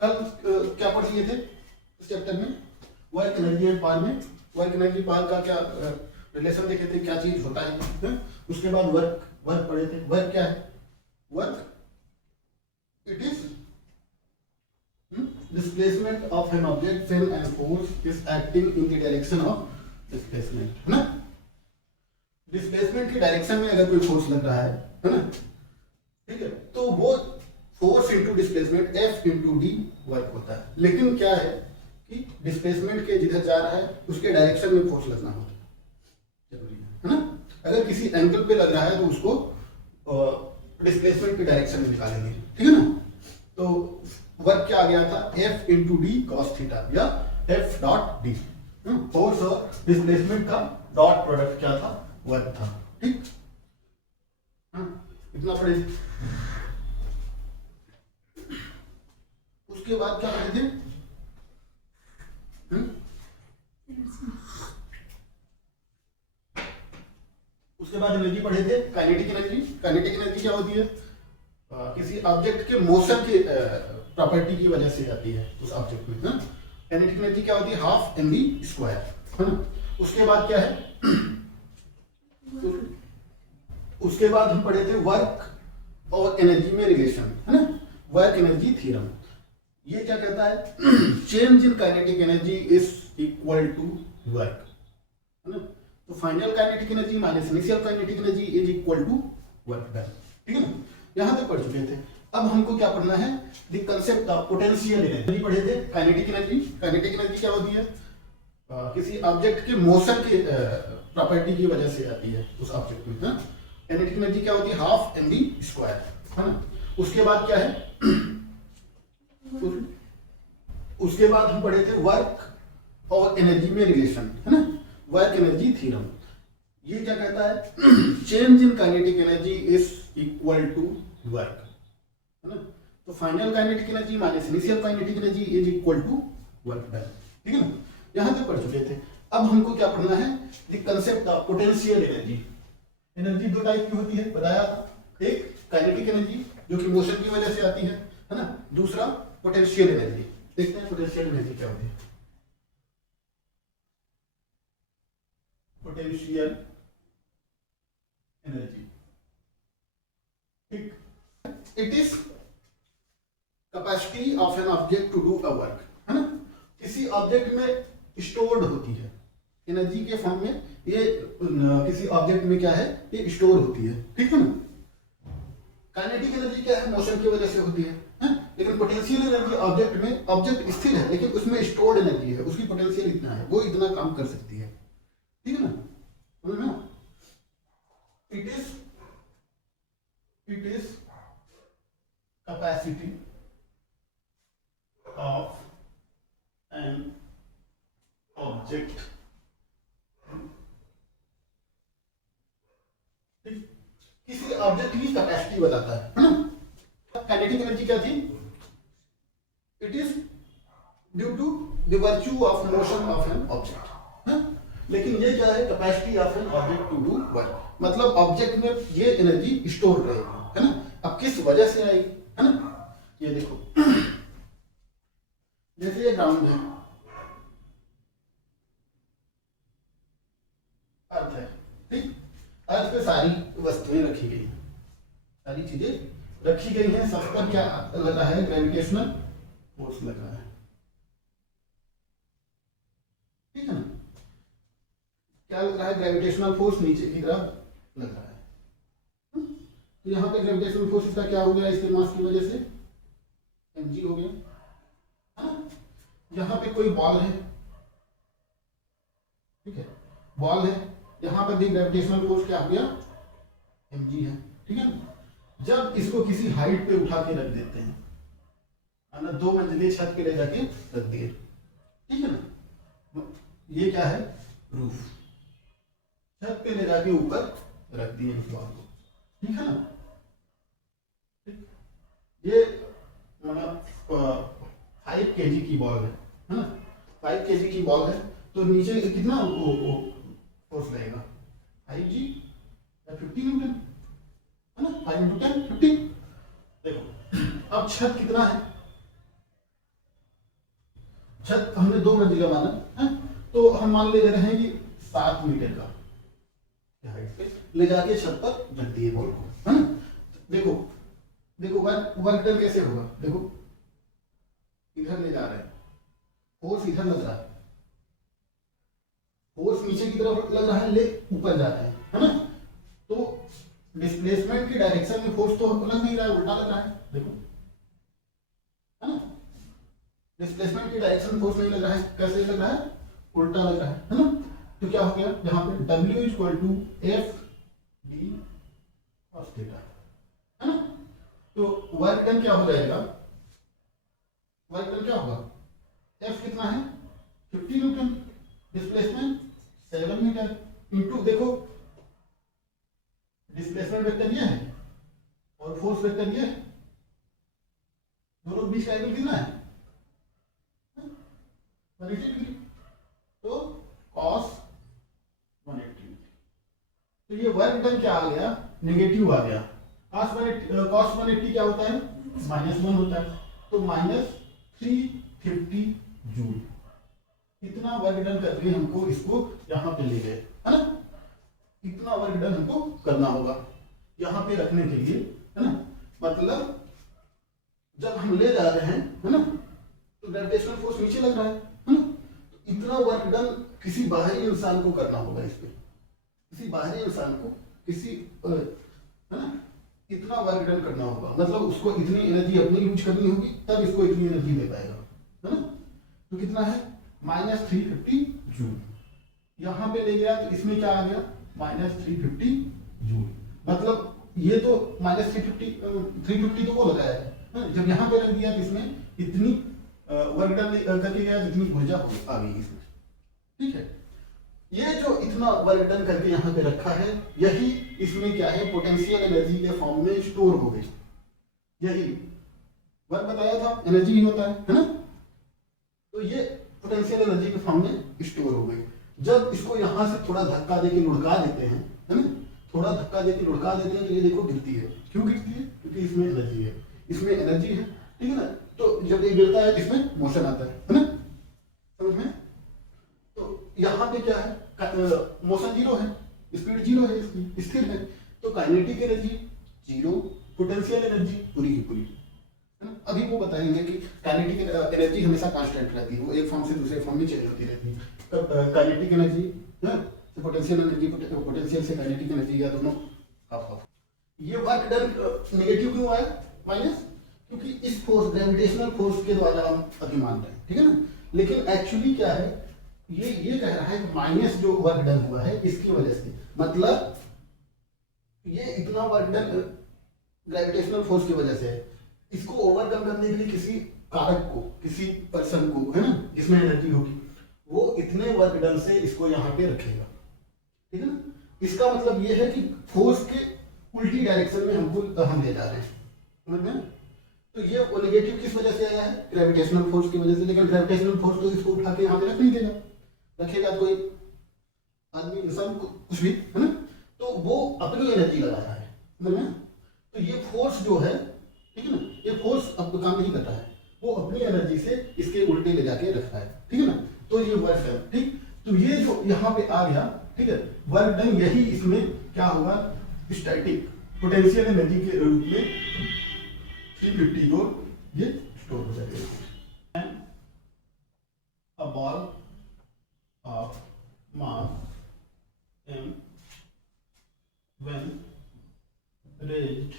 कल क्या पढ़ लिए थे इस चैप्टर में? वर्क एनर्जी एंड पावर में वर्क एनर्जी पावर का क्या रिलेशन देखे थे, क्या चीज होता है? उसके बाद वर्क वर्क पढ़े थे। वर्क क्या है? Work it is displacement of an object when an force is acting in the direction of displacement, है ना? डिस्प्लेसमेंट की डायरेक्शन में अगर कोई फोर्स लग रहा है ना, ठीक है, तो वो force into displacement F into D work होता है। लेकिन क्या है कि डिस्प्लेसमेंट के जिधर जा रहा है उसके डायरेक्शन में फोर्स लगना होता है, जरूरी है ना? अगर किसी एंगल पे लग रहा है तो उसको डिस्प्लेसमेंट की डायरेक्शन में निकालेंगे, ठीक है ना? तो वर्क क्या आ गया था? F into D cos theta या एफ डॉट डी। फोर्स और डिस्प्लेसमेंट का डॉट प्रोडक्ट क्या था? वर्क था, ठीक? इतना पढ़े। उसके बाद क्या पढ़े थे? उसके बाद एनर्जी पढ़े थे, काइनेटिक एनर्जी। काइनेटिक एनर्जी क्या होती है? किसी ऑब्जेक्ट के मोशन की प्रॉपर्टी की वजह से आती है उस ऑब्जेक्ट में, ना? काइनेटिक एनर्जी क्या होती है? हाफ एम वी स्क्वायर, है ना? उसके बाद क्या है? उसके बाद हम पढ़े थे वर्क और एनर्जी में रिलेशन, है ना? Work energy theorem. ये क्या कहता है? Change in kinetic energy is equal to work, है ना? तो final kinetic energy minus initial kinetic energy is equal to work done, ठीक है ना? यहां तक पढ़ चुके थे। अब हमको क्या पढ़ना है? The concept of potential energy पढ़े थे। काइनेटिक एनर्जी, काइनेटिक एनर्जी क्या होती है? किसी ऑब्जेक्ट के मोशन के प्रॉपर्टी की वजह से आती है उस ऑब्जेक्ट में, है ना? काइनेटिक एनर्जी क्या होती है? हाफ एम वी स्क्वायर, है ना? उसके बाद क्या है? उसके बाद हम पढ़े थे वर्क और एनर्जी में रिलेशन, है ना? Work energy theorem. ये क्या कहता है? Change in kinetic energy is equal to work, है ना? तो final kinetic energy minus initial kinetic energy is equal to work done, ठीक है ना? यहां तक पढ़ चुके थे। अब हमको क्या पढ़ना है? The concept of potential energy. Energy दो टाइप की होती है, बताया था। एक काइनेटिक एनर्जी जो कि मोशन की वजह से आती है ना? दूसरा पोटेंशियल एनर्जी। देखते हैं पोटेंशियल एनर्जी क्या होती है। पोटेंशियल एनर्जी, ठीक, it is capacity of an object to do a work, है ना? किसी ऑब्जेक्ट में स्टोर्ड होती है एनर्जी के फॉर्म में। ये किसी ऑब्जेक्ट में क्या है? ये स्टोर होती है, ठीक है ना? काइनेटिक एनर्जी क्या है? मोशन की वजह से होती है, हैं? लेकिन पोटेंशियल एनर्जी ऑब्जेक्ट में, ऑब्जेक्ट स्थिर है लेकिन उसमें स्टोर्ड एनर्जी है, उसकी पोटेंशियल इतना है, वो इतना काम कर सकती है, ठीक है ना? समझ में? It is capacity of an object, किसी ऑब्जेक्ट की कैपेसिटी बताता है ना? काइनेटिक एनर्जी क्या थी? It is due to the virtue of motion of an object. लेकिन ये क्या है? Capacity of an object to do work, मतलब ऑब्जेक्ट में ये एनर्जी स्टोर रहेगी, है ना? अब किस वजह से आएगी, है ना? ये देखो, जैसे ये ग्राउंड है, अर्थ है, ठीक? अर्थ पे सारी वस्तुएं रखी गई, सारी चीजें रखी गई हैं। सब पर क्या लगा है? ग्रेविटेशनल फोर्स लगा है, ठीक है ना? क्या लग रहा है? ग्रेविटेशनल फोर्स नीचे की तरफ लग रहा है। तो यहाँ पे ग्रेविटेशनल फोर्स इसका क्या हो गया? इसके मास की वजह से mg हो गया। यहाँ पे कोई बॉल है, ठीक है? बॉल है, यहाँ पर भी ग्रेविटेशनल फोर्स क्या हो गया? mg है, ठीक है ना? जब इसको किसी हाइट पे उठा के रख देते हैं, है ना? 2 मंजिले छत पे ले जाके रख दिए, ठीक है ना? ये क्या है? रूफ। छत पे ले जाके ऊपर रख दिए इस बॉल को, ठीक है ना? ये मतलब 5 kg की बॉल है ना? 5 kg की बॉल है, तो नीचे कितना फोर्स लगेगा? 5g या 50 न्यूटन, है ना? 5 × 10 50। देखो अब छत कितना है? छत हमने 2 मंजिला माना है, तो हम मान ले रहे हैं कि 7 मीटर का हाइट पे ले जाके छत पर रख दिए बॉल को, है ना। देखो देखो वर्क डन कैसे होगा, देखो इधर ले जा रहे हैं, फोर्स इधर लग रहा है, फोर्स नीचे की तरफ लग रहा है, ले ऊपर जा रहा है ना। तो डिस्प्लेसमेंट की डायरेक्शन में फोर्स तो लग नहीं रहा है, उल्टा लग रहा है, देखो, है ना। डिस्प्लेसमेंट की डायरेक्शन में फोर्स नहीं लग रहा है, कैसे लग रहा है, उल्टा लग रहा है ना। तो क्या हो गया यहाँ पे W equal to F D cos theta, है ना। तो वर्क डन क्या हो जाएगा, वर्क डन क्या होगा, F कितना है 50 न्यूटन, डिस्प्लेसमेंट 7 मीटर, इनटू देखो डिस्प्लेसमेंट वेक्टर ये है और फोर्स वेक्टर ये है, दोनों के बीच का एंगल कितना है 180 डिग्री, तो cos 180। तो ये वर्क डन क्या आ गया, नेगेटिव आ गया। cos 180 क्या होता है, -1 होता है, तो -350 जूल। इतना वर्क डन करके हमको इसको यहाँ पे ले गए, है ना। इतना वर्क डन हमको करना होगा यहाँ पे रखने के लिए, है ना। मतलब जब हम ले जा रहे हैं, है ना, तो ग्रेविटेशनल फोर्स नीचे लग रहा है ना। तो इतना वर्क डन किसी बाहरी इंसान को करना होगा, इस पे किसी बाहरी इंसान को किसी है ना, इतना वर्क डन करना होगा, मतलब उसको इतनी एनर्जी अपनी यूज करनी होगी, तब इसको इतनी एनर्जी दे पाएगा, है ना। तो कितना है -350 जूल। यहाँ पे ले गया तो इसमें क्या आ गया -350 जूल, मतलब ये तो -350 तो वो लगाया है, जब यहाँ पे रख दिया तो इसमें इतनी वर्क डन करके गया, जितनी ऊर्जा आ गई इसमें, ठीक है। ये जो इतना वर्क डन करके यहाँ पे रखा है, यही इसमें क्या है, पोटेंशियल एनर्जी के फॉर्म में स्टोर हो गई। यही वर्क बताया था एनर्जी ही होता है ना। तो ये पोटेंशियल एनर्जी के फॉर्म में स्टोर हो गई। जब इसको यहाँ से थोड़ा धक्का देके लुढ़का देते हैं, है ना, थोड़ा धक्का देके लुढ़का देते हैं, तो ये देखो गिरती है। क्यों गिरती है, क्योंकि इसमें एनर्जी है, इसमें एनर्जी है, ठीक है ना। तो जब ये गिरता है इसमें मोशन आता है ना, समझ में। तो यहाँ पे क्या है, मोशन 0 है, स्पीड 0 है, इसकी स्थिर है, तो काइनेटिक एनर्जी 0, पोटेंशियल एनर्जी पूरी की पूरी। अभी वो बताएंगे कि काइनेटिक एनर्जी हमेशा कांस्टेंट रहती है, वो एक फॉर्म से दूसरे फॉर्म में चेंज होती रहती है। Kinetic energy potential energy, potential से काइनेटिक एनर्जी, या दोनों हाफ हाफ। ये वर्क डन नेगेटिव क्यों आया माइनस, क्योंकि इस फोर्स ग्रेविटेशनल फोर्स के द्वारा हम अभी मान रहे हैं, ठीक है ना। लेकिन एक्चुअली क्या है, ये कह रहा है कि माइनस जो वर्क डन हुआ है इसकी वजह से, मतलब ये इतना वर्क डन ग्रेविटेशनल फोर्स की वजह से है। इसको ओवरकम करने के लिए किसी कारक को, किसी पर्सन को, है ना, जिसमें एनर्जी होगी, वो इतने वर्क डन से इसको यहाँ पे रखेगा, ठीक है ना। इसका मतलब ये है कि फोर्स के उल्टी डायरेक्शन में हम ले जा रहे हैं, समझ में। तो ये नेगेटिव किस वजह से आया है, ग्रेविटेशनल फोर्स की वजह से। लेकिन ग्रेविटेशनल फोर्स तो इसको उठा के यहाँ पे रख नहीं देगा, रखेगा कोई आदमी, इंसान, कुछ भी, है ना। तो वो अपनी एनर्जी लगा रहा है, समझ में। तो ये फोर्स जो है, ठीक है ना, ये फोर्स अब काम नहीं करता है, वो अपनी एनर्जी से इसके उल्टे ले जाके रखता है, ठीक है ना। तो ये वर्क है, ठीक। तो ये जो यहाँ पे आ गया, ठीक है, वर्क डन, यही इसमें क्या होगा, स्टैटिक पोटेंशियल एनर्जी के रूप में 350 को ये स्टोर हो जाएगा। A ball of mass m when raised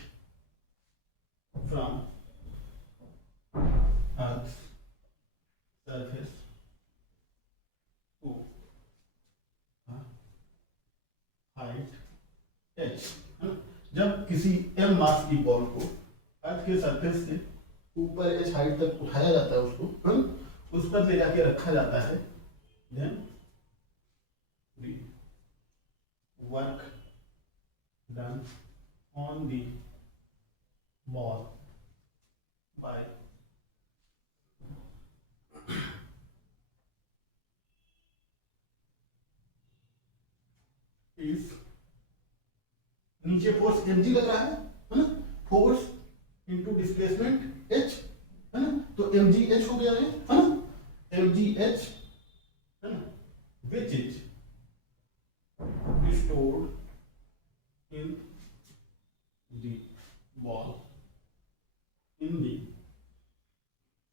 from Earth's surface to height h, जब किसी m मास की बॉल को अर्थ के सरफेस से ऊपर h हाइट तक उठाया जाता है, उसको उस पर ले जाके रखा जाता है, then the work done on the ball by is, नीचे फोर्स mg लग रहा है ना, फोर्स इनटू डिस्प्लेसमेंट h, है ना। तो mg h हो गया है ना। MgH है ना, which is stored in the ball in the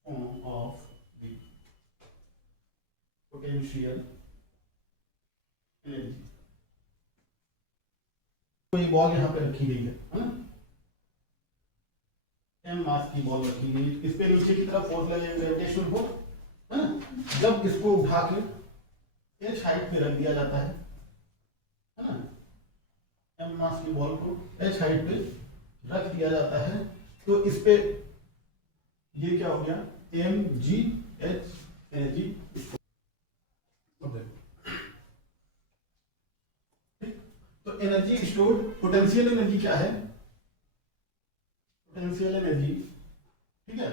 form of the potential energy। कोई बॉल यहाँ पे रखी गई है ना, m मास की बॉल रखी गई, इस पे नीचे की तरफ फोर्स लगेगा, ग्रेविटेशनल फोर्स है ना। जब इसको उठा के h हाइट पे रख दिया जाता है ना, m मास की बॉल को h हाइट पे रख दिया जाता है, तो इस पे ये क्या हो गया, mgh एनर्जी। तो एनर्जी स्टोर्ड, पोटेंशियल एनर्जी क्या है, पोटेंशियल एनर्जी, ठीक है,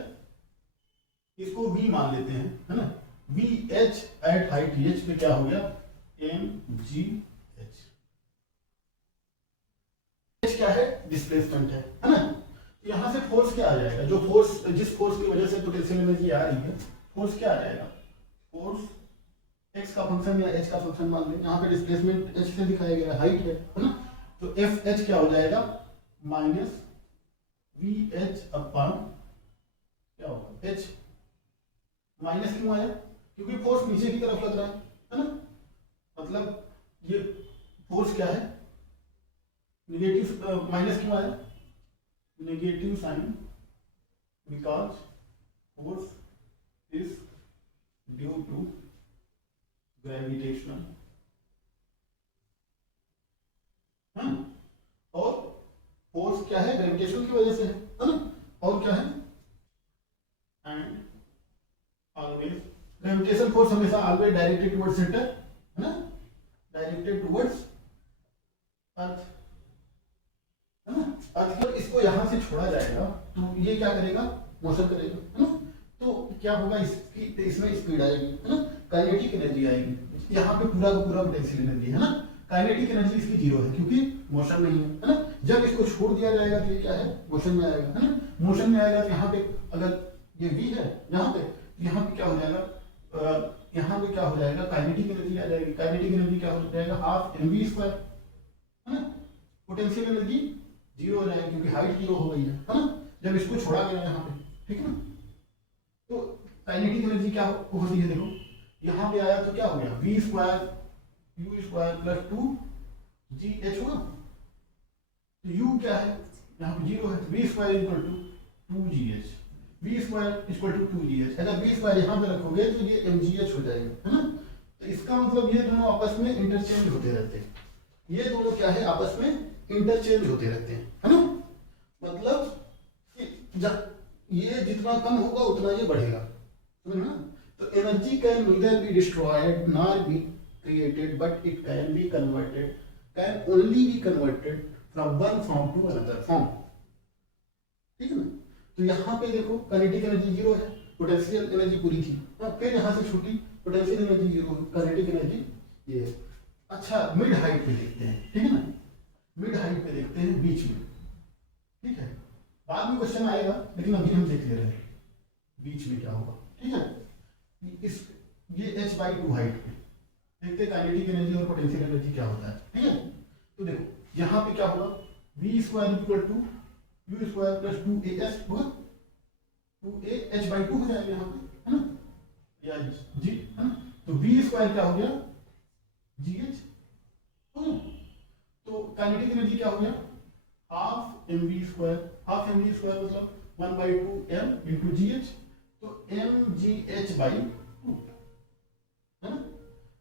इसको V मान लेते हैं है ना, VH एट हाइट h पे क्या हो गया, mgh। h क्या है, डिस्प्लेसमेंट है ना। यहां से फोर्स क्या आ जाएगा, जो फोर्स, जिस फोर्स की वजह से पोटेंशियल एनर्जी आ रही है, फोर्स क्या आ जाएगा, फोर्स x का फंक्शन या h का फंक्शन मान लें, यहाँ पे डिस्प्लेसमेंट h से दिखाया गया है, हाइट है ना, तो FH क्या हो जाएगा, माइनस VH अपॉन क्या होगा, h। माइनस क्यों आया, क्योंकि फोर्स नीचे की तरफ लग रहा है ना, मतलब ये फोर्स क्या है, नेगेटिव, माइनस क्यों आया, negative sign, because force is due to gravitational, और फोर्स क्या है, ग्रेविटेशन की वजह से है ना, और क्या है, एंड ऑलवेज ग्रेविटेशन फोर्स हमेशा ऑलवेज डायरेक्टेड टुवर्ड्स सेंटर है ना, डायरेक्टेड टुवर्ड्स अर्थ है ना। अर्थ को इसको यहां से छोड़ा जाएगा तो ये क्या करेगा, मोशन करेगा है ना, तो क्या होगा, इसकी इसमें स्पीड आएगी है ना, काइनेटिक एनर्जी आएगी, यहाँ पे पूरा का पूरा पोटेंशियल एनर्जी है ना, काइनेटिक एनर्जी इसकी जीरो है क्योंकि मोशन नहीं है ना। जब इसको छोड़ दिया जाएगा तो ये क्या है, मोशन में आएगा है ना, मोशन में आएगा तो यहाँ पे अगर ये v है यहाँ पे क्या हो जाएगा, यहाँ पे क्या हो जाएगा, काइनेटिक एनर्जी आ जाएगी, काइनेटिक एनर्जी क्या हो जाएगा, हाफ mv स्क्वायर है ना, पोटेंशियल एनर्जी जीरो हो जाएगी क्योंकि हाइट जीरो हो गई है ना, जब इसको छोड़ा गया यहाँ पे, ठीक है ना। तो काइनेटिक एनर्जी क्या होती है, देखो यहाँ पे आया तो क्या हो गया, v square u square plus 2gh होगा, तो u क्या है, यहाँ पे जीरो है, v square equal to 2gh, v square equal to 2gh, अगर v स्क्वायर यहाँ पे रखोगे तो ये mgh हो जाएगा है ना। तो इसका मतलब ये दोनों आपस में इंटरचेंज होते रहते हैं, ये दोनों क्या है, आपस में इंटरचेंज होते रहते हैं है ना, मतलब ये जितना कम होगा उतना ये बढ़ेगा, समझ ना। तो energy can neither be destroyed nor be created but it can be converted, can only be converted from one form to another form, ठीक है ना। तो यहाँ पे देखो काइनेटिक एनर्जी जीरो है, पोटेंशियल एनर्जी पूरी थी, फिर यहाँ से छूटी, पोटेंशियल एनर्जी जीरो है, काइनेटिक एनर्जी ये है। अच्छा मिड हाइट पे देखते हैं, ठीक है ना, मिड हाइट पे देखते हैं, बीच में, ठीक है, बाद में क्वेश्चन आएगा लेकिन अभी हम देख ले रहे हैं बीच में क्या होगा, ठीक है। इस ये h/2 हाइट पे देखते हैं काइनेटिक एनर्जी और पोटेंशियल एनर्जी क्या होता है, ठीक है। तो देखो यहाँ पे क्या होगा, v square equal to u square plus 2as होगा, 2a/2 हो जाएगा यहाँ पे है ना, या g है ना, तो v स्क्वायर क्या हो गया, gh हो गया। तो काइनेटिक एनर्जी क्या हो गया, half mv square, half mv square मतलब 1/2m into gh, तो mgh/2 है ना।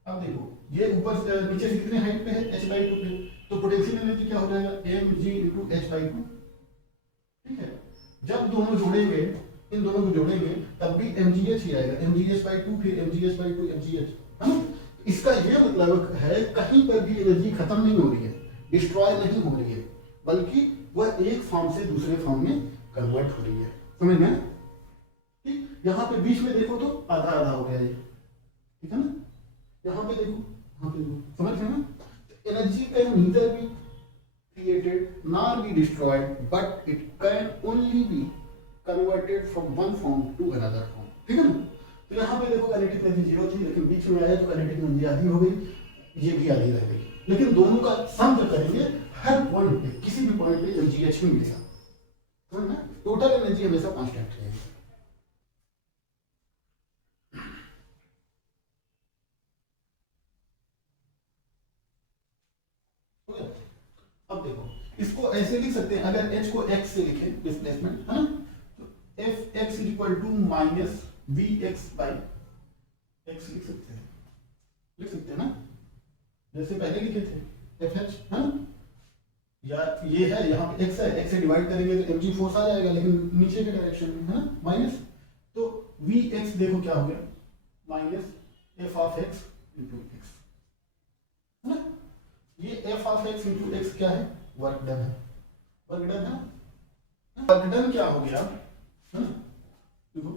अब देखो ये ऊपर से नीचे से कितने हाइट पे है, h/2 पे, तो पोटेंशियल एनर्जी क्या हो जाएगा, mg into h/2, ठीक है। जब दोनों जोड़ेंगे, इन दोनों को जोड़ेंगे तब भी mgh ही आएगा, mgh/2 फिर mgh/2 mgh है ना। इसका ये मतलब है कहीं पर भी एनर्जी खत्म नहीं हो रही है, डिस्ट्रॉय नहीं हो रही है, बल्कि वह एक फॉर्म से दूसरे फॉर्म में कन्वर्ट हो रही है, समझ में। ठीक, यहाँ पे बीच में देखो तो आधा आधा हो गया ये, ठीक है ना। यहाँ पे देखो, यहाँ पे देखो, समझ रहे हैं ना। Energy can neither be created nor be destroyed, but it can only be converted from one form to another form, ठीक है ना। तो तो यहाँ पे देखो काइनेटिक एनर्जी 0 थी, लेकिन बीच में आया तो काइनेटिक एनर्जी आधी हो गई, ये भी आधी रह गई, लेकिन दोनों का सम जब करेंगे हर पॉइंट पे, किसी भी पॉइंट पे mgh ही मिलेगा, समझ में? टोटल एनर्जी हमेशा कांस्टेंट रहेगी। अब देखो इसको ऐसे लिख सकते हैं, अगर h को x से लिखें डिस्प्लेसमेंट, है ना, तो F X equal to minus V x by X लिख सकते हैं ना, जैसे पहले लिखे थे एफ एच, है ना, या ये है यहाँ पे x है, x से डिवाइड करेंगे तो mg फोर्स आ जाएगा, लेकिन नीचे के डायरेक्शन में, है ना, माइनस, तो वी एक्स देखो क्या हो गया, minus F of X into X, है ना, ये F of X into X क्या है, वर्क डन है, वर्क डन है, वर्क डन क्या हो गया, है ना, देखो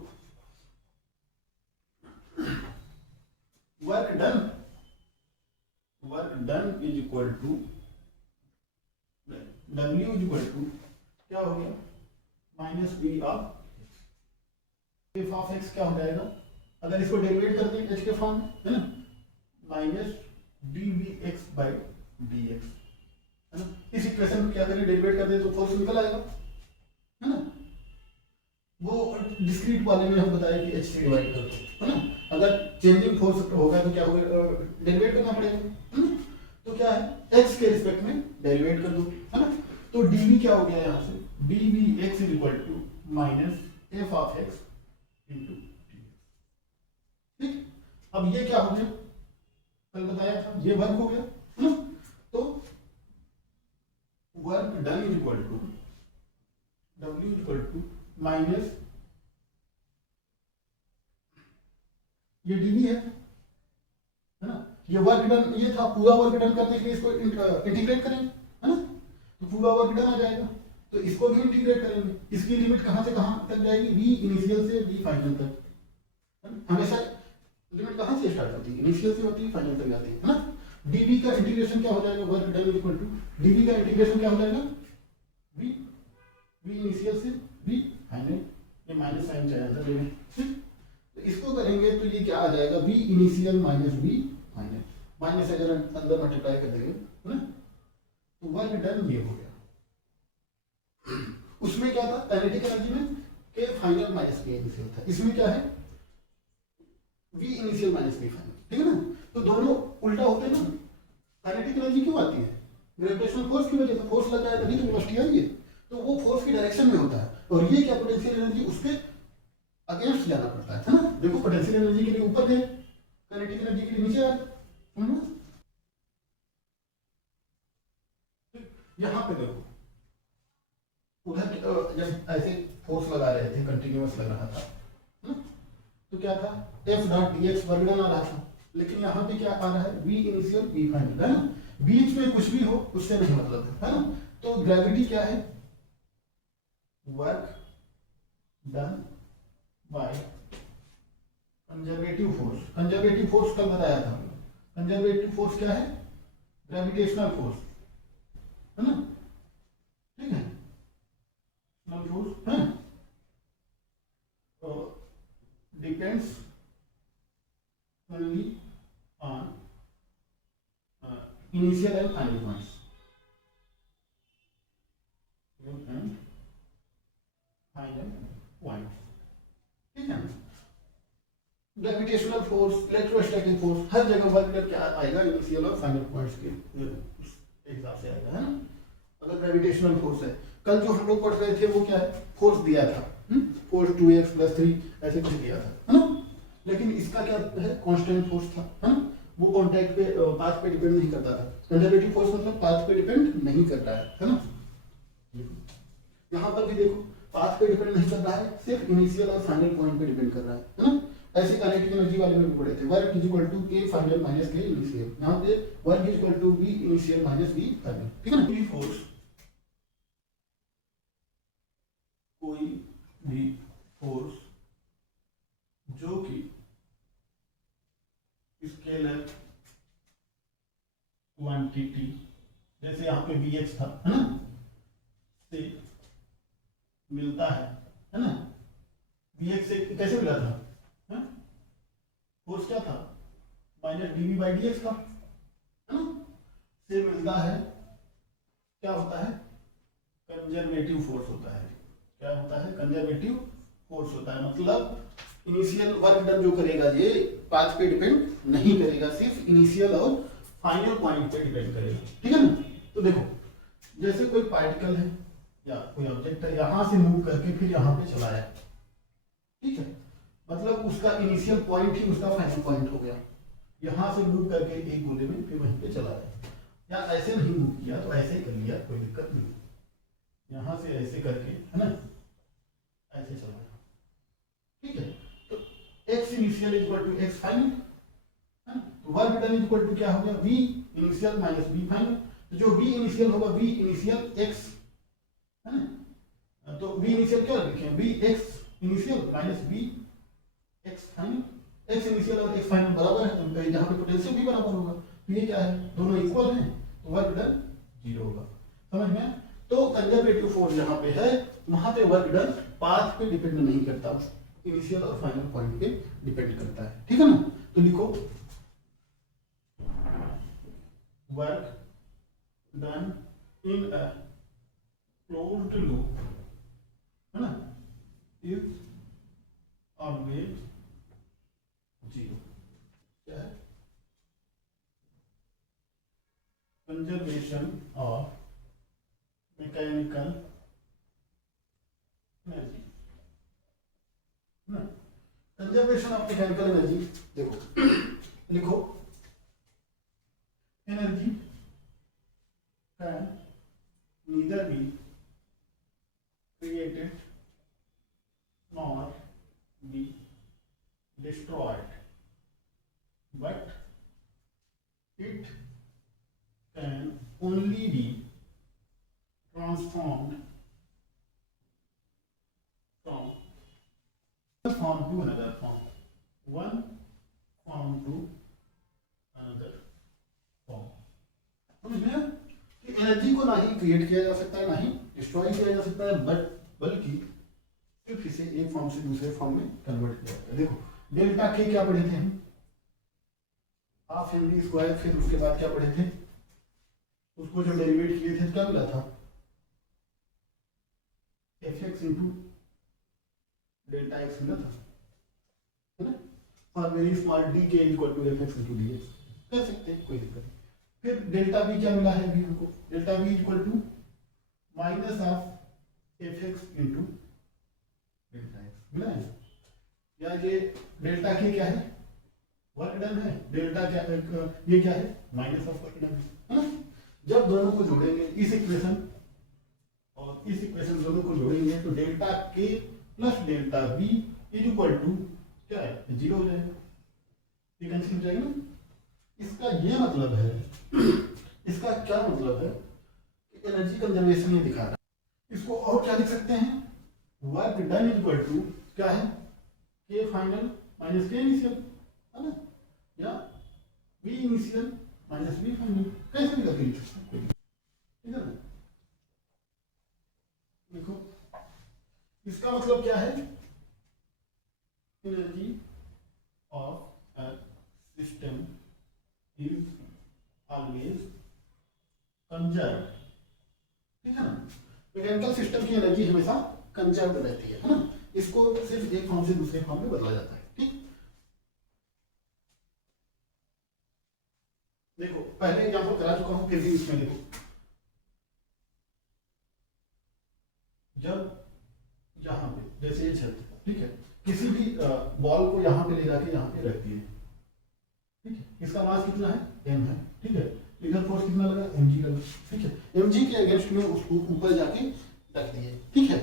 work done is equal to W is equal to क्या हो गया, minus B of F of X क्या हो जाएगा, अगर इसको डेरिवेट कर दें h के फॉर्म में, है ना, minus D we x by D X, है ना, इस इक्वेशन में क्या करें, डेरिवेट कर दें तो फोर्स निकल आएगा, है ना, वो डिस्क्रीट वाले में हम बताया कि h से डिवाइड कर दो, है ना, अगर चेंजिंग फोर्स होगा तो क्या होगा, डेरिवेट करना पड़ेगा, है ना, तो क्या है x के रिस्पेक्ट में डेरिवेट कर दो, है ना, तो dv क्या हो गया यहाँ से, dv x is equal to minus F of x into dx, ठीक, अब ये क्या हो गया, कल बताया था, ये वर्क हो गया, है ना, तो work done is equal to w is equal to minus ये dv है ना, ये वर्क डन, ये था पूरा वर्क डन करने के लिए इसको इंटीग्रेट करेंगे, है ना, तो पूरा वर्क डन आ जाएगा, तो इसको भी इंटीग्रेट करेंगे, इसकी लिमिट कहां से कहां तक जाएगी, v इनिशियल से v फाइनल तक, हमेशा लिमिट कहां से स्टार्ट होती है, इनिशियल से होती है, फाइनल तक जाती है ना, dv का इंटीग्रेशन क्या हो जाएगा, work done is equal to dv का इंटीग्रेशन क्या हो जाएगा, v इनिशियल से v फाइनल, ये माइनस साइन चाहिए था लेने, ठीक, तो इसको करेंगे तो ये क्या आ जाएगा, v initial minus v final, minus अगर अंदर मल्टीप्लाई कर देंगे, है ना, तो वर्क डन ये हो गया, उसमें क्या था काइनेटिक एनर्जी में k final minus k initial था, इसमें क्या है v initial minus v final, ठीक है ना, तो दोनों उल्टा होते हैं ना, काइनेटिक एनर्जी क्यों आती है, ग्रेविटेशनल फोर्स की वजह से, फोर्स लग रहा है तभी तो वेलोसिटी आई है, तो वो फोर्स की डायरेक्शन में होता है, और ये क्या पोटेंशियल एनर्जी उसके अगेंस्ट जाना पड़ता है ना, देखो पोटेंशियल एनर्जी के लिए ऊपर गए, काइनेटिक एनर्जी के लिए नीचे आ गए, यहाँ पे देखो उधर जब ऐसे फोर्स लगा रहे थे, कंटिन्यूअस लग रहा था, तो क्या था F dot D X work done आ रहा था, लेकिन यहाँ पे क्या आ रहा है, v इनिशियल v फाइनल, है ना, बीच में कुछ भी हो उससे नहीं मतलब है ना, तो ग्रेविटी क्या है, work done by conservative force, conservative force कल बताया था, कंजर्वेटिव फोर्स क्या है, ग्रेविटेशनल फोर्स, है ना, ठीक है, फोर्स है, depends only on initial and final points, final point, ठीक है, ग्रेविटेशनल फोर्स, इलेक्ट्रोस्टैटिक फोर्स, हर जगह वर्क डन क्या आएगा, इनिशियल और फाइनल पॉइंट्स के हिसाब से आएगा, है ना, अगर ग्रेविटेशनल फोर्स है, कल जो हम लोग पढ़ रहे थे वो क्या है, फोर्स दिया था, फोर्स 2x + 3 ऐसे कुछ दिया था, है ना, लेकिन इसका क्या है, कांस्टेंट फोर्स था, है ना, वो कांटेक्ट पे पाथ पे डिपेंड नहीं करता था, कंजर्वेटिव फोर्स मतलब पाथ पे डिपेंड नहीं करता है ना, यहाँ पर भी देखो पाथ पे डिपेंड नहीं कर रहा है, सिर्फ इनिशियल और फाइनल पॉइंट पे डिपेंड कर रहा है ना, ऐसे काइनेटिक एनर्जी वाले में भी पढ़े थे, work is equal to k final minus k initial, यहाँ पे work is equal to v initial minus v final, ठीक है ना, कोई भी फोर्स जो कि स्केलर क्वांटिटी जैसे यहाँ पे vx था, है ना, से मिलता है ना, vx से कैसे मिला था, minus D V by D X का, है ना, से मिलता है क्या होता है, कंजर्वेटिव फोर्स होता है। क्या होता है, कंजर्वेटिव फोर्स होता है। मतलब इनिशियल वर्क डन जो करेगा ये पाथ पे डिपेंड नहीं करेगा, सिर्फ इनिशियल और फाइनल पॉइंट पे डिपेंड करेगा, ठीक है ना। तो देखो जैसे कोई पार्टिकल है या कोई ऑब्जेक्ट है, यहां से मूव करके फिर यहां पे चला है, ठीक है, मतलब उसका इनिशियल पॉइंट ही उसका फाइनल पॉइंट हो गया। यहां से मूव करके एक गोले में फिर वहीं पे चला है, या ऐसे नहीं मूव किया तो ऐसे कर लिया, कोई दिक्कत नहीं, यहां से ऐसे करके, है ना, ऐसे चला गया, ठीक है। तो x initial equal to x final, है ना, तो वर्क डन इक्वल टू क्या हो गया, v initial minus v final. तो जो v इनिशियल होगा v इनिशियल x, है ना, तो v इनिशियल क्या लिखें, v x initial minus v x final. x initial और x फाइनल बराबर है, तो यहाँ पे पोटेंशियल भी बराबर होगा, तो ये क्या है, दोनों इक्वल हैं, तो वर्क डन 0 होगा। समझ में? तो कंजर्वेटिव फोर्स जहाँ पे है वहां पे वर्क डन पाथ पे डिपेंड नहीं करता, इनिशियल और फाइनल पॉइंट पे डिपेंड करता है, ठीक है ना। तो लिखो work done in a closed loop, है ना, इज ऑलवेज 0। क्या है, कंजर्वेशन ऑफ मैकेनिकल एनर्जी, ना, कंजर्वेशन ऑफ मैकेनिकल एनर्जी। देखो लिखो energy can neither be created nor be destroyed, but it can only be transformed from one form to another form, one form to another form। समझ में? कि energy को ना ही create किया जा सकता है, ना ही डिस्ट्रॉय किया जा सकता है, बल्कि सिर्फ इसे एक फॉर्म से दूसरे फॉर्म में कन्वर्ट किया जाता है। देखो डेल्टा के क्या पढ़े थे हम, हाफ एम वी स्क्वायर, फिर उसके बाद क्या पढ़े थे, उसको जो डेरिवेट किए थे क्या मिला था, F X into delta X मिला था, है ना, for very small D K equal to F X into D X कर सकते हैं, कोई दिक्कत नहीं। फिर डेल्टा बी क्या मिला है, बी हमको delta B equal to minus of F X into delta X मिला है, या ये डेल्टा के क्या है, वर्क डन है, डेल्टा क्या, ये क्या है, माइनस ऑफ वर्क डन, है ना। जब दोनों को जोड़ेंगे इस इक्वेशन और इस इक्वेशन दोनों को जोड़ेंगे तो delta K plus delta B is equal to क्या है, 0 हो जाएगा, ये कैंसिल हो जाएगा ना। इसका ये मतलब है, इसका क्या मतलब है कि एनर्जी कंजर्वेशन ये दिखा रहा है। इसको और क्या लिख सकते हैं, work done is equal to क्या है, के फाइनल माइनस के इनिशियल, है ना, या V initial minus V final, कैसे भी करके लिख सकते हैं, ठीक है ना। देखो इसका मतलब क्या है, energy of a system is always conserved, ठीक है ना। मैकेनिकल सिस्टम की एनर्जी हमेशा कंजर्व्ड रहती है ना, इसको सिर्फ एक फॉर्म से दूसरे फॉर्म में बदला जाता है, ठीक। देखो पहले एग्जांपल करा चुका हूं, फिर भी इसमें देखो, जब यहां पे जैसे ये छत, ठीक है, किसी भी बॉल को यहां पे ले जाके यहां पे रख दिए, ठीक है, इसका मास कितना है, m है, ठीक है, इधर फोर्स कितना लगा, mg लगा, ठीक है, mg के अगेंस्ट में उसको ऊपर जाके रख दिए, ठीक है,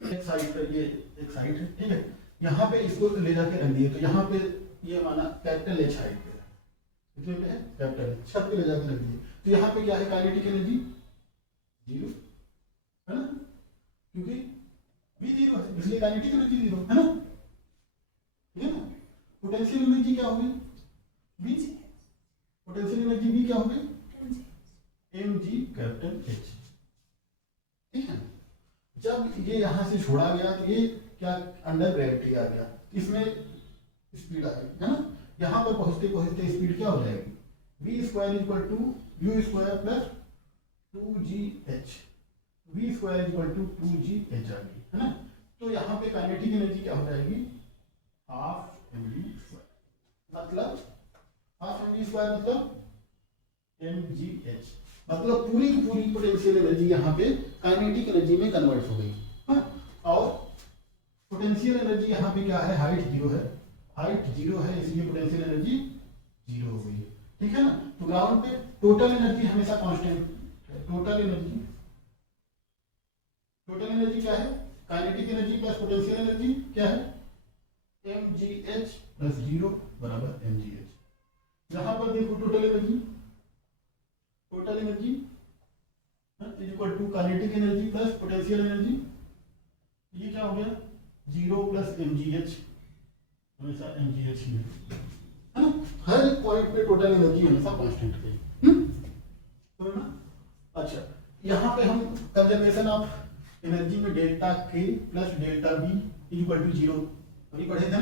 एक साइड पे ये एक साइड है, ठीक है, यहाँ पे इसको ले जाके रख दिए, तो यहाँ पे ये माना कैपिटल एच हाइट पे कितने पे है, कैपिटल एच, छत पे ले जाके रख दिए, तो यहाँ पे क्या है, काइनेटिक एनर्जी 0, है ना, क्योंकि v 0 है इसलिए काइनेटिक एनर्जी 0, है ना, ठीक है ना। पोटेंशियल एनर्जी क्या होगी, v, पोटेंशियल एनर्जी v क्या होगी, mg कैपिटल h, ठीक है। जब ये यहां से छोड़ा गया तो ये क्या, अंडर ग्रेविटी आ गया, इसमें स्पीड आ गई, है ना, यहाँ पर पहुंचते पहुंचते स्पीड क्या हो जाएगी, v square equal to u square plus 2gh, v square equal to 2gh आ गई है ना। तो यहाँ पे काइनेटिक एनर्जी क्या हो जाएगी, हाफ mv स्क्वायर, मतलब हाफ mv स्क्वायर मतलब mgh, मतलब पूरी की पूरी पोटेंशियल एनर्जी यहाँ पे काइनेटिक एनर्जी में कन्वर्ट हो गई। हाँ, और पोटेंशियल एनर्जी यहाँ पे क्या है, हाइट जीरो है, हाइट जीरो है इसलिए पोटेंशियल एनर्जी जीरो हो गई है, ठीक है ना। तो ग्राउंड पे टोटल एनर्जी हमेशा कांस्टेंट है, टोटल एनर्जी क्या है, kinetic energy plus potential energy क्या है, mgh प्लस जीरो बराबर mgh। यहाँ पर देखो total energy is equal to kinetic energy plus potential energy, ये क्या हो गया, जीरो प्लस mgh, हमेशा mgh में है ना, हर एक पॉइंट पे टोटल एनर्जी हमेशा कांस्टेंट है, तो ना। अच्छा, यहाँ पे हम कंजर्वेशन ऑफ एनर्जी में delta K plus delta B is equal to zero अभी पढ़े थे ना।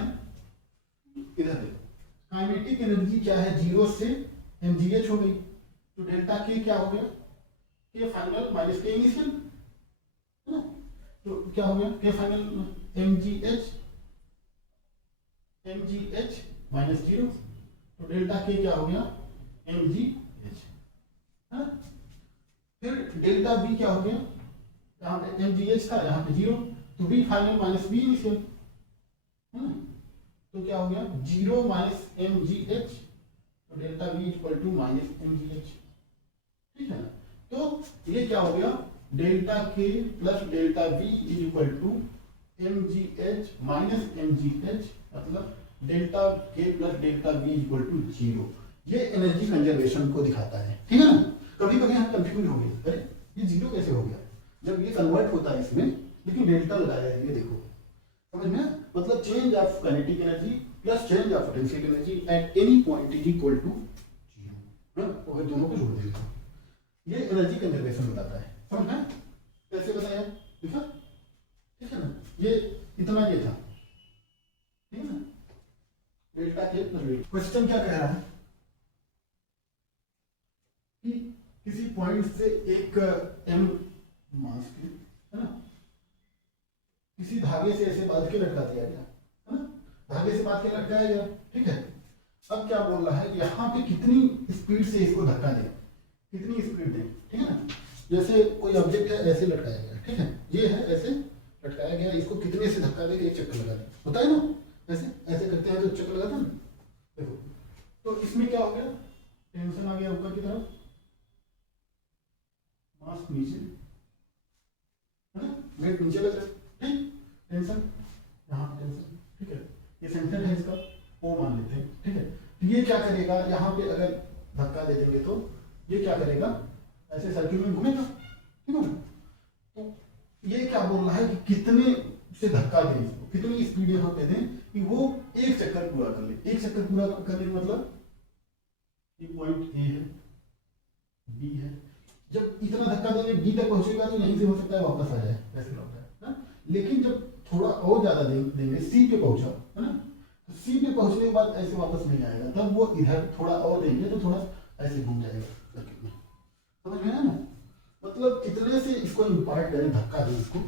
इधर देखो काइनेटिक एनर्जी क्या है, जीरो से mgh हो गई, तो डेल्टा के क्या हो गया, के फाइनल माइनस के इनिशियल है ना, तो क्या हो गया के फाइनल mgh माइनस जीरो, तो डेल्टा के क्या हो गया mgh है ना। फिर डेल्टा बी क्या हो गया, यहाँ पे mgh था यहाँ पे जीरो, तो B final minus B initial है ना, तो क्या हो गया जीरो माइनस mgh, तो delta B equal to minus mgh, ठीक है ना। तो ये क्या हो गया, delta K plus delta B is equal to mgh minus mgh, मतलब delta K plus delta B is equal to zero. ये एनर्जी कंजर्वेशन को दिखाता है, ठीक है ना। कभी कभी हम कंफ्यूज हो गए, अरे ये जीरो कैसे हो गया, जब ये कन्वर्ट होता है इसमें, लेकिन डेल्टा लगाया है, ये देखो समझ में, मतलब change of kinetic energy plus change of potential energy at any point is equal to zero, और दोनों को जोड़ देगा, ये एनर्जी कंजर्वेशन बताता है, समझ में कैसे बताया, देखा, ठीक है ना। ये इतना ये था, ठीक है ना, डेल्टा के प्लस। क्वेश्चन क्या कह रहा है कि किसी पॉइंट से एक m मास है ना, किसी धागे से ऐसे बांध के लटका दिया गया है ना, धागे से बांध के लटकाया गया, ठीक है। अब क्या बोल रहा है, यहाँ पे कितनी स्पीड से इसको धक्का दें, कितनी स्पीड दें, ठीक है ना। जैसे कोई ऑब्जेक्ट है ऐसे लटकाया गया, ठीक है, ये है ऐसे लटकाया गया, इसको कितने से धक्का देंगे, एक चक्कर लगा दें, होता है ना, ऐसे ऐसे करते हैं तो चक्कर लगाते हैं ना, देखो। तो इसमें क्या हो गया, टेंशन आ गया ऊपर की तरफ, मास नीचे है ना, वेट नीचे लग रहा है, ठीक, टेंशन यहाँ टेंशन, ठीक है, ये सेंटर है इसका, ओ मान लेते हैं, ठीक है। तो ये क्या करेगा, यहाँ पे अगर धक्का दे देंगे तो ये क्या करेगा, ऐसे सर्किल में घूमेगा, ठीक है। तो ये क्या बोल रहा है कि कितने से धक्का दें इसको, कितनी स्पीड यहाँ पे दें कि वो एक चक्कर पूरा कर ले, एक चक्कर पूरा करने का मतलब ये पॉइंट ए है, बी है, जब इतना धक्का देंगे बी तक पहुंचेगा तो यहीं से हो सकता है वापस आ जाए, ऐसे होता है ना। लेकिन जब थोड़ा और ज्यादा देंगे, सी पे पहुंचा है ना, तो सी पे पहुंचने के बाद ऐसे वापस नहीं आएगा, तब वो इधर थोड़ा और देंगे तो थोड़ा ऐसे घूम जाएगा सर्किट में, समझ में आया ना। मतलब कितने से इसको इम्पार्ट करें, धक्का दें इसको,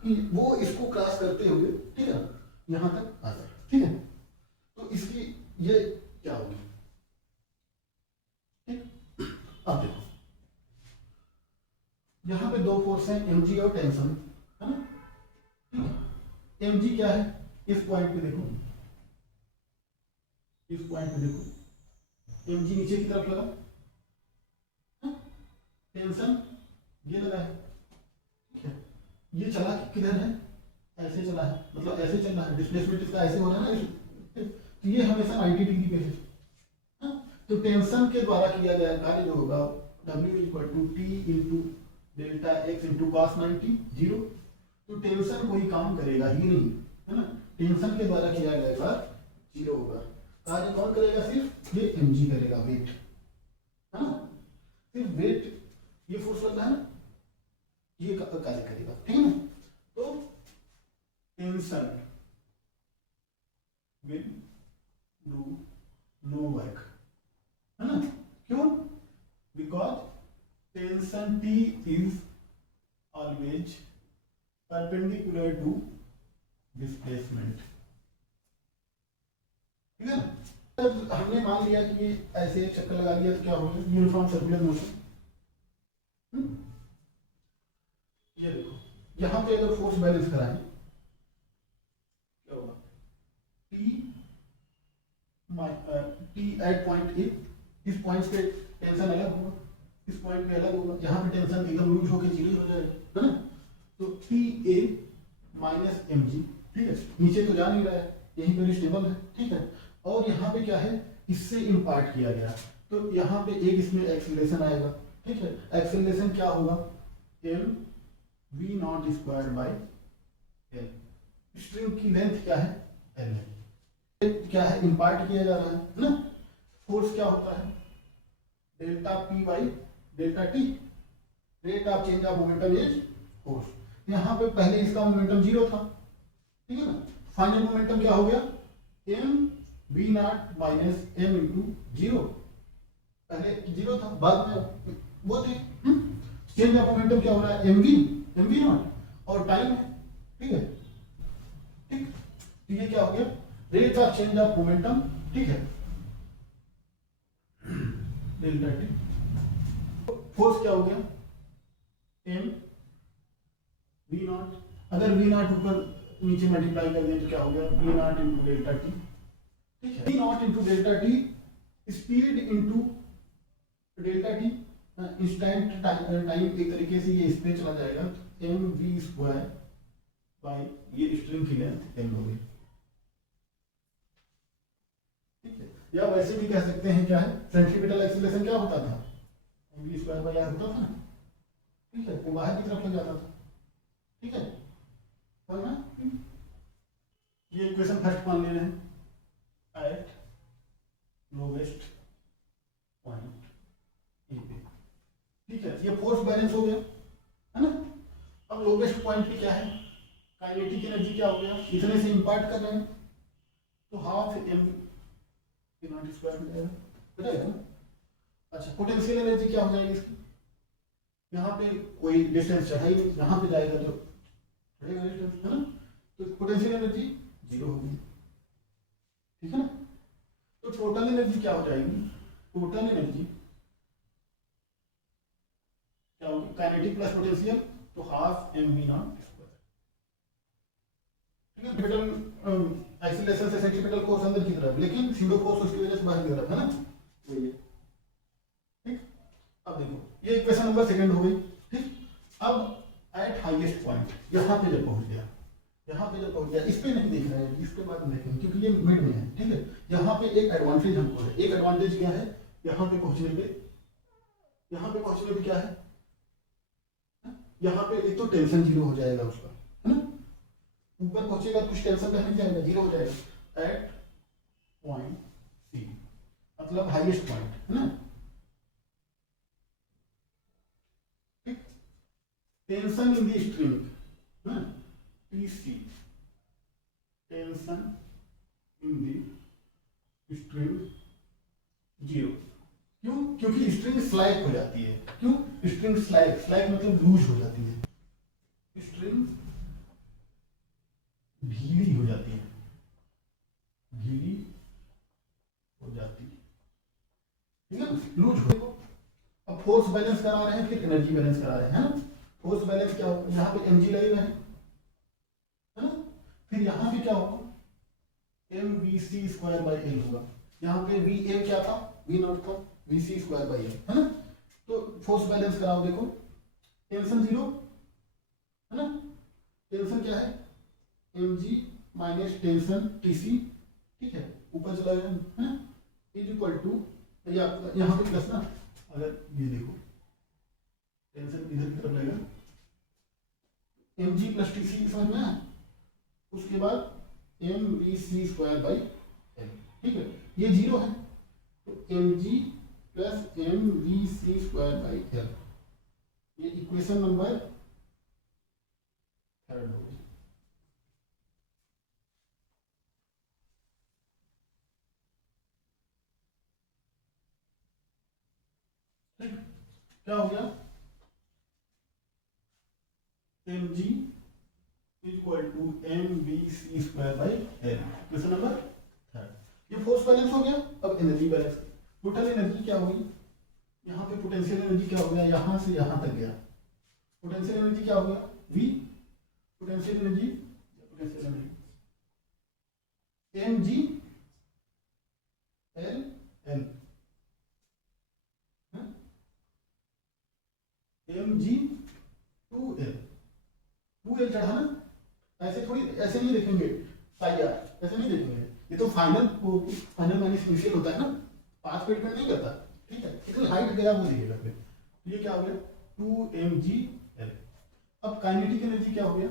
कि वो इसको क्रॉस करते हुए, ठीक है, यहाँ तक आ जाए, ठीक है। तो इसकी ये क्या होगी, ठीक। अब देखो यहाँ पे दो फोर्स हैं, mg और टेंशन, है ना, ठीक है। mg क्या है, इस पॉइंट पे देखो, इस पॉइंट पे देखो, mg नीचे की तरफ लगा, टेंशन ये लगा है, ठीक है। ये चला किधर है, ऐसे चला है, मतलब ऐसे चल रहा है, डिस्प्लेसमेंट इसका ऐसे हो रहा है ना, तो ये हमेशा 90 डिग्री पे है, तो टेंशन के द्वारा किया गया कार्य जो होगा W equal to T into delta X into cos 90 जीरो। तो टेंशन कोई काम करेगा ही नहीं, है ना, टेंशन के द्वारा किया जाएगा जीरो होगा। कार्य कौन करेगा, सिर्फ ये mg करेगा, वेट है ना, सिर्फ वेट, ये फोर्स लग रहा है ना, ये कार्य करेगा, ठीक है ना। तो tension will do no work, है ना? क्यों? Because tension T is always perpendicular to displacement, ठीक है ना? तो हमने मान लिया कि ये ऐसे चक्कर लगा लिया तो क्या होगा, यूनिफॉर्म सर्कुलर मोशन। ये देखो यहां पे अगर फोर्स बैलेंस कराएं क्या होगा, टी एट पॉइंट ए, इस पॉइंट पे टेंशन अलग होगा, इस पॉइंट पे अलग होगा, यहाँ पे टेंशन एकदम लूज होकर जीरो हो जाएगा, है ना? तो T A minus M G, ठीक है, नीचे तो जा नहीं रहा है, यहीं पर स्टेबल है, ठीक है। और यहाँ पे क्या है, इससे इम्पार्ट किया गया, तो यहाँ पे एक इसमें एक्सीलरेशन आएगा, ठीक है। एक्सीलरेशन क्या होगा, m v naught square by l, string की लेंथ क्या है, एल है, क्या है, इम्पार्ट किया जा रहा है ना। फोर्स क्या होता है, delta P by delta T, rate of change of momentum is force. यहाँ पे पहले इसका मोमेंटम जीरो था, ठीक है ना, फाइनल मोमेंटम क्या हो गया, m v naught minus m into zero, पहले जीरो था, बाद में वो थे। चेंज ऑफ मोमेंटम क्या हो रहा है, एम वी नॉट, और टाइम है, ठीक है, ठीक, तो ये क्या हो गया, rate of change of momentum, ठीक है, डेल्टा टी। फोर्स क्या हो गया, एम वी नॉट, अगर वी नॉट ऊपर नीचे मल्टीप्लाई कर दें तो क्या हो गया, v naught into delta t, ठीक है, v naught into delta t, speed into delta t, instant time, एक तरीके से ये इस पे चला जाएगा, एम वी स्क्वायर बाई ये स्ट्रिंग की लेंथ एम हो गई, ठीक है। या वैसे भी कह सकते हैं क्या है, सेंट्रीपिटल एक्सीलरेशन क्या होता था, m v square by r होता था ना, ठीक है, वो बाहर की तरफ ले जाता था, ठीक है, समझ में? ये इक्वेशन फर्स्ट मान ले रहे हैं, एट लोवेस्ट पॉइंट ए पे, ठीक है, ये फोर्स बैलेंस हो गया, है ना। अब लोवेस्ट पॉइंट पे क्या है, काइनेटिक एनर्जी क्या हो गया, इतने से इंपार्ट कर रहे हैं, तो half m v naught square हो जाएगा ना। अच्छा, पोटेंशियल एनर्जी क्या हो जाएगी इसकी, यहाँ पे कोई डिस्टेंस चढ़ा ही नहीं, यहाँ पे जाएगा तो चढ़ेगा डिस्टेंस, है ना, तो पोटेंशियल एनर्जी जीरो होगी, ठीक है ना। तो टोटल एनर्जी क्या हो जाएगी, टोटल एनर्जी क्या होगी, काइनेटिक प्लस पोटेंशियल, तो half m v naught square, ठीक है। सेंट्रीपिटल एक्सीलरेशन से सेंट्रीपिटल फोर्स अंदर की तरफ, लेकिन स्यूडो फोर्स उसकी वजह से बाहर की तरफ, है ना, वही है, ठीक। अब देखो ये इक्वेशन नंबर सेकंड हो गई, ठीक। अब एट हाईएस्ट पॉइंट, यहाँ पे जब पहुंच गया, यहाँ पे जब पहुंच गया, इस पे नहीं देख रहे हैं, इसके बाद देखेंगे क्योंकि ये मिड में है, ठीक है। यहाँ पे एक एडवांटेज हमको है, एक एडवांटेज क्या है, यहाँ पे पहुंचने पे, यहाँ पे पहुंचने पे क्या है, यहाँ पे एक तो टेंशन जीरो हो जाएगा उसका, है ना, ऊपर पहुंचेगा कुछ टेंशन नहीं जाएगा, जीरो हो जाएगा एट पॉइंट सी, मतलब हाईएस्ट पॉइंट, है ना, ठीक। टेंशन इन द स्ट्रिंग, है, TC, tension in the string zero, क्यों, क्योंकि स्ट्रिंग स्लैक हो जाती है, क्यों, स्ट्रिंग स्लैक, स्लैक मतलब लूज हो जाती है, स्ट्रिंग ढीली हो जाती है, ढीली हो जाती है, ठीक है, लूज हो। अब फोर्स बैलेंस करा रहे हैं, फिर एनर्जी बैलेंस करा रहे हैं, है ना। फोर्स बैलेंस क्या होगा, यहाँ पे mg लगे हुए हैं, है ना, फिर यहाँ पे क्या होगा, m v c square by l होगा, यहाँ पे वी ए क्या था, वी नॉट था, v c square by l, है ना। तो फोर्स बैलेंस कराओ, देखो टेंशन जीरो, है ना, टेंशन क्या है, m g minus tension t c, ठीक है, ऊपर चला गया, है ना, इज इक्वल टू, यहाँ पे प्लस ना, अगर ये देखो टेंशन इधर की तरफ लगेगा, एम जी प्लस टी सी समझ में, उसके बाद m v c square by l, ठीक है, ये जीरो है, तो m ji plus m v c square by l, ये इक्वेशन नंबर थर्ड हो गई। क्या हो गया, mg equal to mvc square by l. Question number 3। ये फोर्स बैलेंस हो गया। अब एनर्जी बैलेंस, टोटल एनर्जी क्या होगी, यहाँ पे पोटेंशियल एनर्जी क्या हो गया, यहाँ से यहाँ तक गया, पोटेंशियल एनर्जी क्या हो गया v, potential energy mg L L, mg 2l, 2l चढ़ा ना, ऐसे थोड़ी, ऐसे नहीं देखेंगे साई आर, ऐसे नहीं देखेंगे, ये तो फाइनल माइनस इनिशियल होता है ना, पास पे डिपेंड नहीं करता, ठीक है, कितनी हाइट गया वो दिखेगा फिर। ये क्या हो गया 2mgl। अब काइनेटिक एनर्जी क्या हो गया,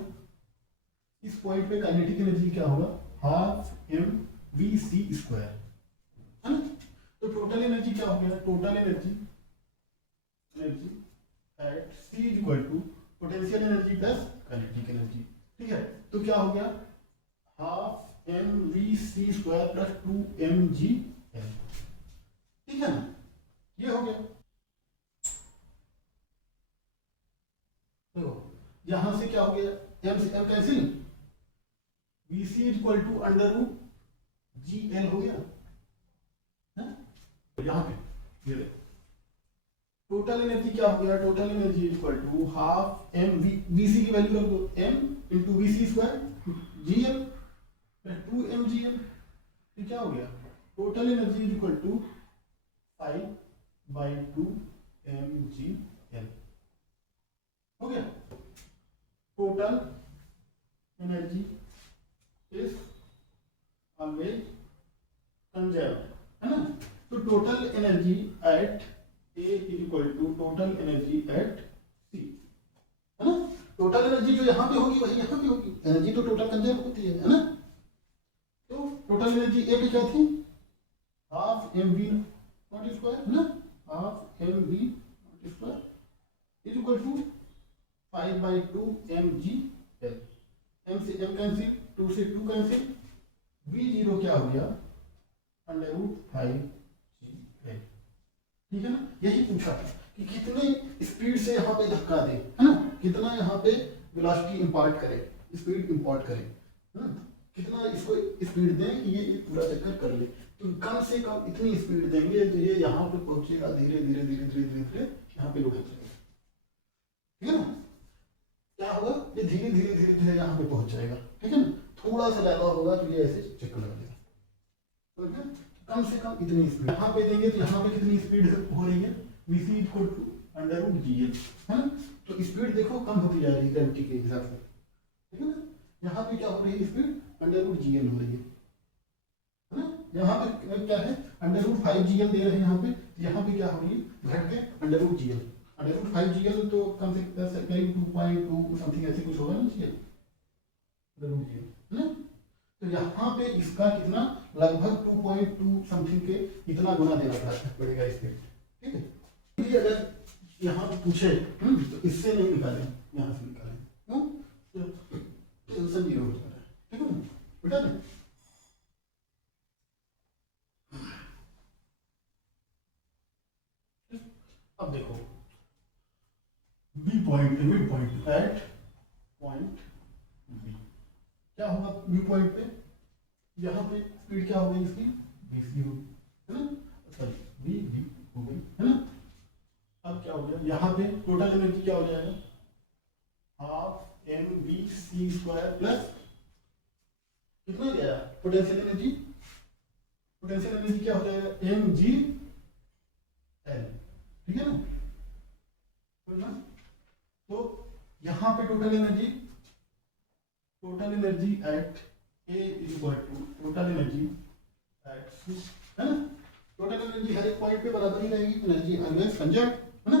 इस पॉइंट पे काइनेटिक एनर्जी क्या होगा, हाफ mvc स्क्वायर, है ना। तो टोटल एनर्जी क्या हो गया, total energy at c equal to potential energy plus kinetic energy, ठीक है। तो क्या हो गया, half mvc square plus 2mgl, ठीक है ना, ये हो गया। देखो यहां से क्या हो गया, m से m cancel, vc equal to under root gl हो गया, है यहाँ पे। ये टोटल एनर्जी क्या हो गया, total energy equal to half m vc की वैल्यू रख दो, m into vc square gl plus 2mgl, ये क्या हो गया, total energy equal to 5/2 mgl हो गया। Total energy is always conserved, है ना। तो total energy at A equal to total energy at C, है ना। टोटल एनर्जी जो यहाँ पे होगी वही यहाँ पे होगी, एनर्जी तो टोटल कंजर्व होती है ना। तो टोटल एनर्जी ए पे क्या थी, हाफ mv नॉट स्क्वायर, है ना, half mv naught square is equal to 5/2 mgl, m से m कैंसिल, 2 से 2 कैंसिल, v0 क्या हो गया अंडर रूट 5gl, ठीक है ना। यही पूछा कि कितने स्पीड से यहाँ पे धक्का दे, है ना, कितना यहाँ पे वेलोसिटी इंपार्ट करे, स्पीड इंपार्ट करे, है ना, कितना इसको स्पीड दें कि ये पूरा चक्कर कर ले। तो कम से कम इतनी स्पीड देंगे तो ये यहाँ पे पहुंचेगा, धीरे धीरे धीरे धीरे धीरे धीरे यहाँ पे लुढ़क जाएगा, ठीक है ना। क्या होगा, ये धीरे धीरे धीरे धीरे यहाँ पे पहुंच जाएगा, ठीक है ना। थोड़ा सा ज्यादा होगा तो ये ऐसे चक्कर लग जाएगा, ठीक है। कम से कम इतनी स्पीड यहाँ पे देंगे तो यहाँ पे कितनी स्पीड हो रही है, vc equal to under root gl, है ना। तो स्पीड देखो कम होती जा रही है ग्रेविटी के हिसाब से, ठीक है ना। यहाँ पे क्या हो रही है, स्पीड अंडर रूट gl हो रही है ना। यहाँ पे क्या है, अंडर रूट 5gl दे रहे हैं यहाँ पे, यहाँ पे क्या हो रही है, घट के under root gl, under root 5gl तो कम से कम 2.2 समथिंग ऐसे कुछ होगा ना gl, अंडर रूट gl, है ना। तो यहाँ पे इसका कितना, लगभग 2.2 समथिंग के इतना गुना देना पड़ेगा इसके, ठीक है। ये अगर यहाँ पूछे तो इससे नहीं निकालें, यहाँ से निकालें, तो टेंशन जीरो हो जाता है, ठीक है ना बेटा। अब देखो b point, mid point at point b, क्या होगा बी पॉइंट पे, यहाँ पे स्पीड क्या हो गई इसकी, vc हो, है ना, सॉरी v हो गई, है ना। अब क्या हो गया, यहाँ पे टोटल एनर्जी क्या हो जाएगा, हाफ mvc स्क्वायर प्लस कितना गया पोटेंशियल एनर्जी, पोटेंशियल एनर्जी क्या हो जाएगा mgl, ठीक है ना। तो यहाँ पे total energy at A is equal to total energy at C, है ना। टोटल एनर्जी हर एक पॉइंट पे बराबर ही रहेगी, एनर्जी ऑलवेज कंजर्व, है ना।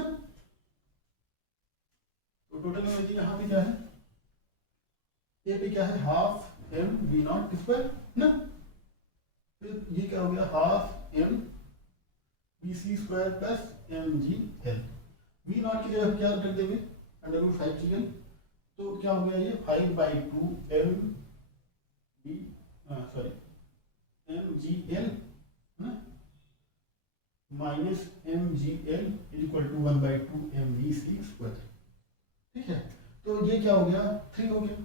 तो टोटल एनर्जी यहाँ पे क्या है, A पे क्या है, हाफ mv0 स्क्वायर, है ना। फिर ये क्या हो गया, half mvc square plus mgl, v0 की जगह क्या रख देंगे, अंडर रूट 5gl, तो क्या हो गया ये 5/2 mgl, है ना, minus mgl is equal to 1/2 mv c square. ठीक है, तो ये क्या हो गया 3 हो गया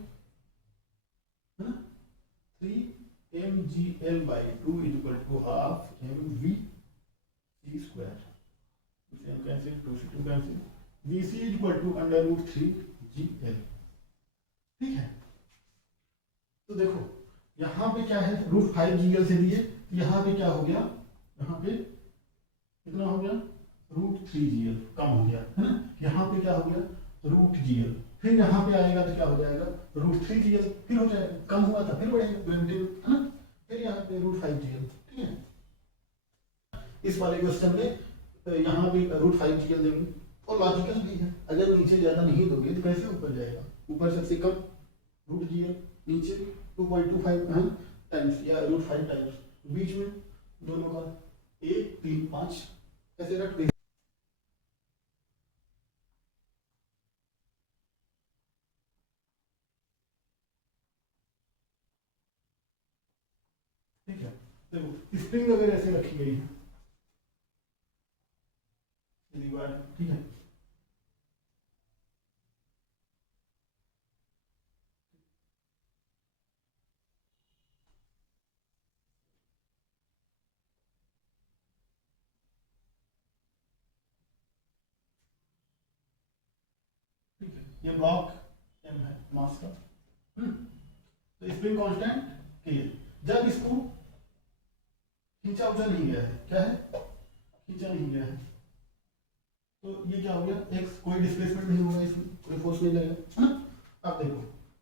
है ना, 3 mgl/2 equal to half mv c square, cancel 2 से 2 cancel, vc equal to √3 gl। ठीक है, तो देखो यहाँ पे क्या है √5 gl से लिए, यहाँ पे क्या हो गया, यहाँ पे कितना हो गया √3 gl कम हो गया है ना, यहाँ पे क्या हो गया √gl, फिर यहाँ पे आएगा तो क्या हो जाएगा √3 gl, फिर हो जाएगा कम हुआ था फिर बढ़ेगा है ना, फिर यहाँ पे √5 gl। ठीक है, इस वाले क्वेश्चन में यहाँ भी √5 gl देंगे, और लॉजिकल भी है, अगर नीचे ज्यादा नहीं दोगे तो कैसे ऊपर जाएगा, ऊपर सबसे कम √gl, नीचे 2.25 टाइम्स या √5 टाइम्स, बीच में दोनों का 1 3 5 ऐसे रख दे। ठीक है, देखो स्प्रिंग वगैरह ऐसे रखी गई है दीवार। ठीक है, ठीक है, ये ब्लॉक एम है मास का। तो स्प्रिंग कांस्टेंट के लिए जब इसको खींचा उचा नहीं गया है, क्या है खींचा नहीं गया है, तो ये क्या हो गया x, कोई डिस्प्लेसमेंट नहीं होगा इसमें, कोई फोर्स नहीं लगेगा है ना। अब देखो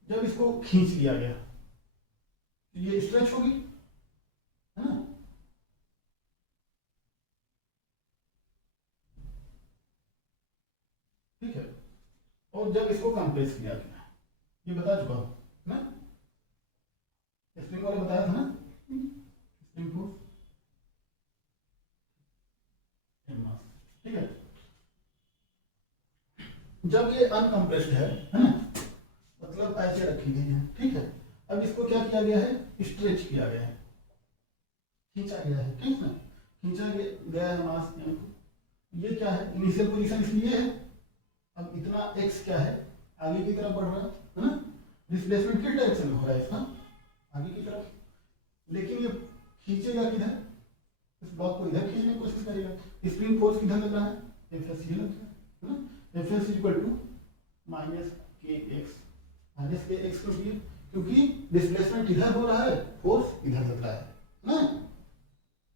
जब इसको खींच लिया गया तो ये स्ट्रेच होगी है ना, ठीक है, और जब इसको कंप्रेस किया गया, ये बता चुका हूं ना, स्प्रिंग वाला बताया था ना, स्प्रिंग फोर्स। ठीक है, जब ये अनकंप्रेस्ड है ना, मतलब ऐसे रखी गई है। ठीक है, अब इसको क्या किया गया है, स्ट्रेच किया गया है, खींचा गया है। ठीक है, खींचा गया है मास, ये क्या है इनिशियल पोजीशन इसलिए है, अब इतना x क्या है आगे की तरफ बढ़ रहा है ना, डिस्प्लेसमेंट किस डायरेक्शन में हो रहा है इसका, आगे की तरफ, लेकिन ये खींचेगा किधर, इस ब्लॉक को इधर खींचने की कोशिश करेगा, स्प्रिंग फोर्स किधर लग रहा है, Fs ये लग रहा है ना, Fs equal to -kx, -kx क्योंकि डिस्प्लेसमेंट इधर हो रहा है, फोर्स इधर लग रहा है ना,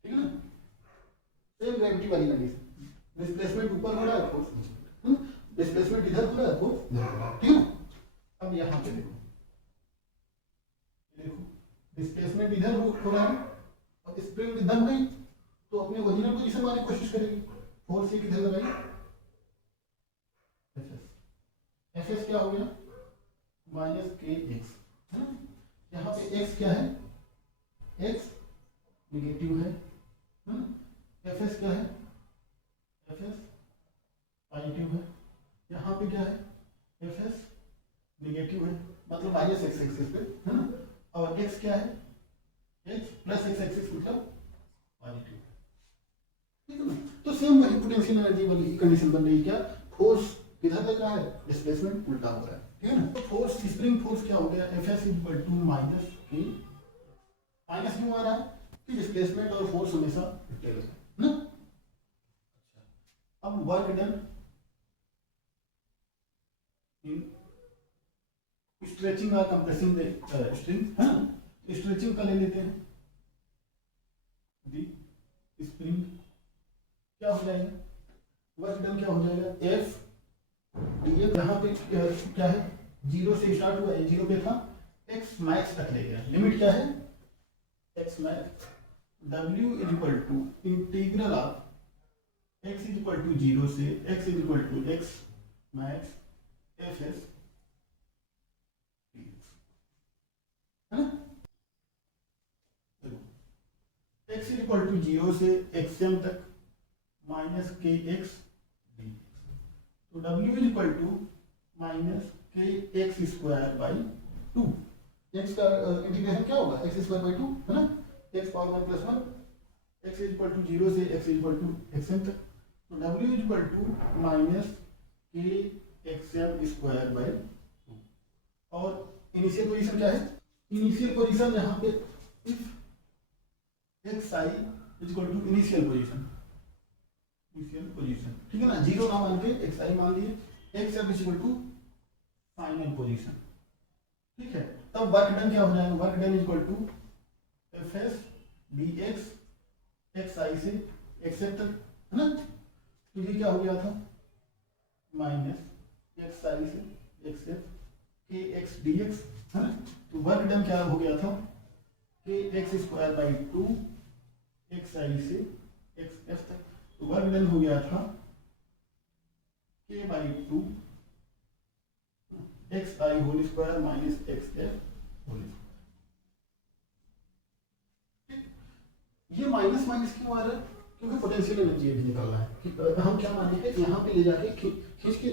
ठीक है ना, सेम ग्रेविटी वाली कंडीशन, डिस्प्लेसमेंट ऊपर हो रहा है, फोर्स डिस्प्लेसमेंट इधर हो रहा है, फोर्स इधर हो रहा है। ठीक है, अब यहाँ पे देखो, देखो डिस्प्लेसमेंट इधर हो रहा है और स्प्रिंग इधर गई, तो अपने ओरिजिनल पोजीशन में आने की कोशिश करेगी, फोर्स ये किधर लगाई, Fs क्या हो गया -kx है ना, यहाँ पे x क्या है, x नेगेटिव है ना, Fs क्या है, Fs पॉजिटिव है, यहाँ पे क्या है Fs नेगेटिव है, मतलब माइनस एक्स एक्सिस पे है ना, और x क्या है, x प्लस एक्स एक्सिस मतलब पॉजिटिव। ठीक है ना, तो सेम वही पोटेंशियल एनर्जी वाली कंडीशन बन रही है, क्या फोर्स किधर लग रहा है, डिस्प्लेसमेंट उल्टा हो रहा है। ठीक है ना, तो फोर्स स्प्रिंग फोर्स क्या हो गया, Fs equal to minus k, minus क्यों आ रहा है कि डिस्प्लेसमेंट और फोर्स हमेशा उल्टे रहते हैं ना। अब वर्क डन स्ट्रेचिंग और कंप्रेसिंग स्ट्रिंग है ना, स्ट्रेचिंग का ले लेते हैं, दी स्प्रिंग क्या हो जाएगा, वर्क डन क्या हो जाएगा, F ये यहाँ पे क्या है, 0 से स्टार्ट हुआ है, 0 पे था, x मैक्स तक ले गया, लिमिट क्या है x max, w is equal to integral of x is equal to 0 से x is equal to x max Fs है ना, x इज इक्वल टू 0 से xm तक माइनस kx डी, तो w is equal to minus kx square by 2, x का integration क्या होगा x square by 2 है ना, x power 1 plus 1, x is equal to 0 से x is equal to xm तक, तो W इक्वल टू माइनस के एक्स एम स्क्वायर बाई, और इनिशियल पोजीशन क्या है? इनिशियल पोजीशन यहाँ पे if x i equal to initial position, ठीक है ना, जीरो ना मान के एक्स आई मान लिए, X M equal to final position, ठीक है। तब वर्क डन क्या हो जाएगा? Work done equal to F S B X X I से एक्स एफ तक, है ना। तो ये क्या हो गया था? माइनस एक्स आई से एक्स एफ के एक्स डी एक्स, है ना। तो वर्क डन क्या हो गया था? K x square by two x I से एक्स एफ तक। तो वर्क डन हो गया था k by two x i whole square minus x f whole square. ये माइनस माइनस क्यों आ रहा है? क्योंकि पोटेंशियल एनर्जी भी निकालना है कि हम क्या मानेंगे, यहाँ पे ले जाके खींच के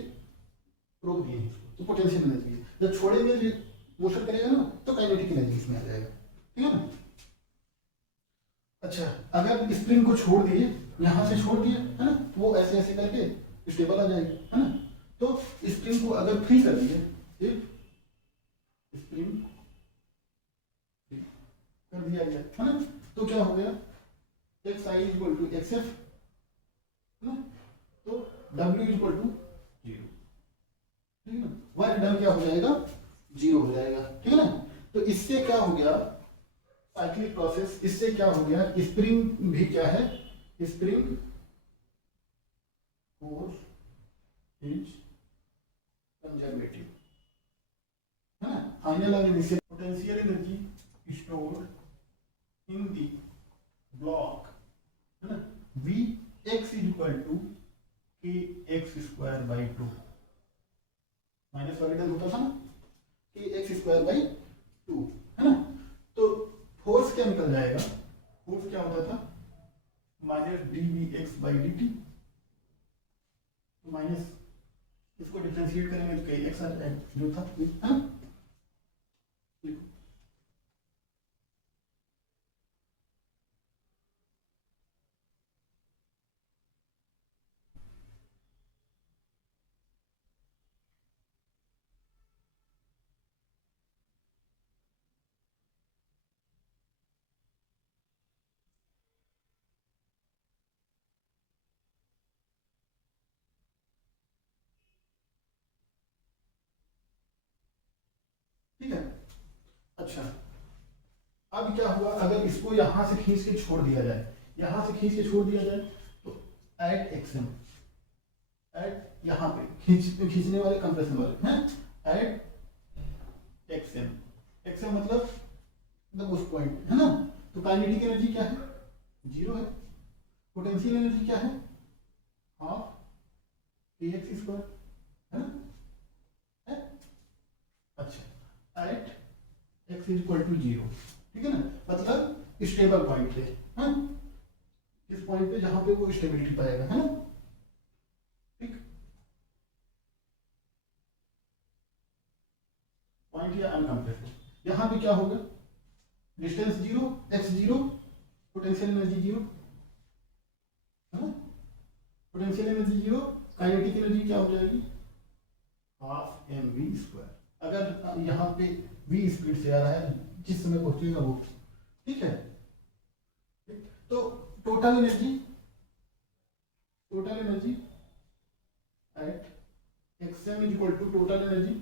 रोक दिए इसको, तो पोटेंशियल एनर्जी है। जब छोड़ेंगे मोशन करेगा ना तो काइनेटिक एनर्जी इसमें आ जाएगा, ठीक है ना। अच्छा, अगर स्प्रिंग को छोड़ दिए, यहाँ से छोड़ दिए, है ना, तो वो ऐसे ऐसे करके स्टेबल आ जाएगी, है ना। तो स्प्रिंग को अगर फ्री कर दिए, स्प्रिंग कर दिया गया, है ना, तो क्या हो गया? X i equal to x f, है ना, तो डब्ल्यू इक्वल टू जीरो, ठीक है ना। वर्क डन क्या हो जाएगा? जीरो हो जाएगा, ठीक है ना। तो इससे क्या हो गया? साइक्लिक प्रोसेस, इससे क्या हो गया? स्प्रिंग भी क्या है? स्प्रिंग फोर्स इज कंजर्वेटिव, है ना। Final energy, potential energy stored in the block, है ना, V X is equal to K x square by two, minus वाला होता था ना, के एक्स स्क्वायर बाई टू, है ना। तो फोर्स क्या निकल जाएगा? फोर्स क्या होता था? Minus D we x by d t, minus इसको डिफरेंशिएट करेंगे तो के एक्स आ जाएगा जो था, है ना। लिखो, ठीक है। अच्छा, अब क्या हुआ? अगर इसको यहां से खींच के छोड़ दिया जाए, यहां से खींच के छोड़ दिया जाए, तो एट एक्सएम, एट यहां पे खींचने वाले कंप्रेशन वाले हैं, एट एक्सएम, एक्सएम मतलब उस पॉइंट, है ना। तो काइनेटिक एनर्जी क्या है? जीरो है। पोटेंशियल एनर्जी क्या है? हाफ के एक्स स्क्वायर, है ना, है? अच्छा, at x is equal to zero, ठीक है ना, मतलब स्टेबल पॉइंट पे, हाँ, इस पॉइंट पे जहां पे वो स्टेबिलिटी पाएगा, है ना, ठीक। पॉइंट या अनकंप्रेस्ड, यहां पे क्या होगा? Distance zero, x zero, potential energy zero, है ना। Potential energy zero, kinetic energy क्या हो जाएगी? Half m v square. अगर यहाँ पे वी स्पीड से आ रहा है, जिस समय पहुंचेगा वो, ठीक है। तो total energy at x m is equal to total energy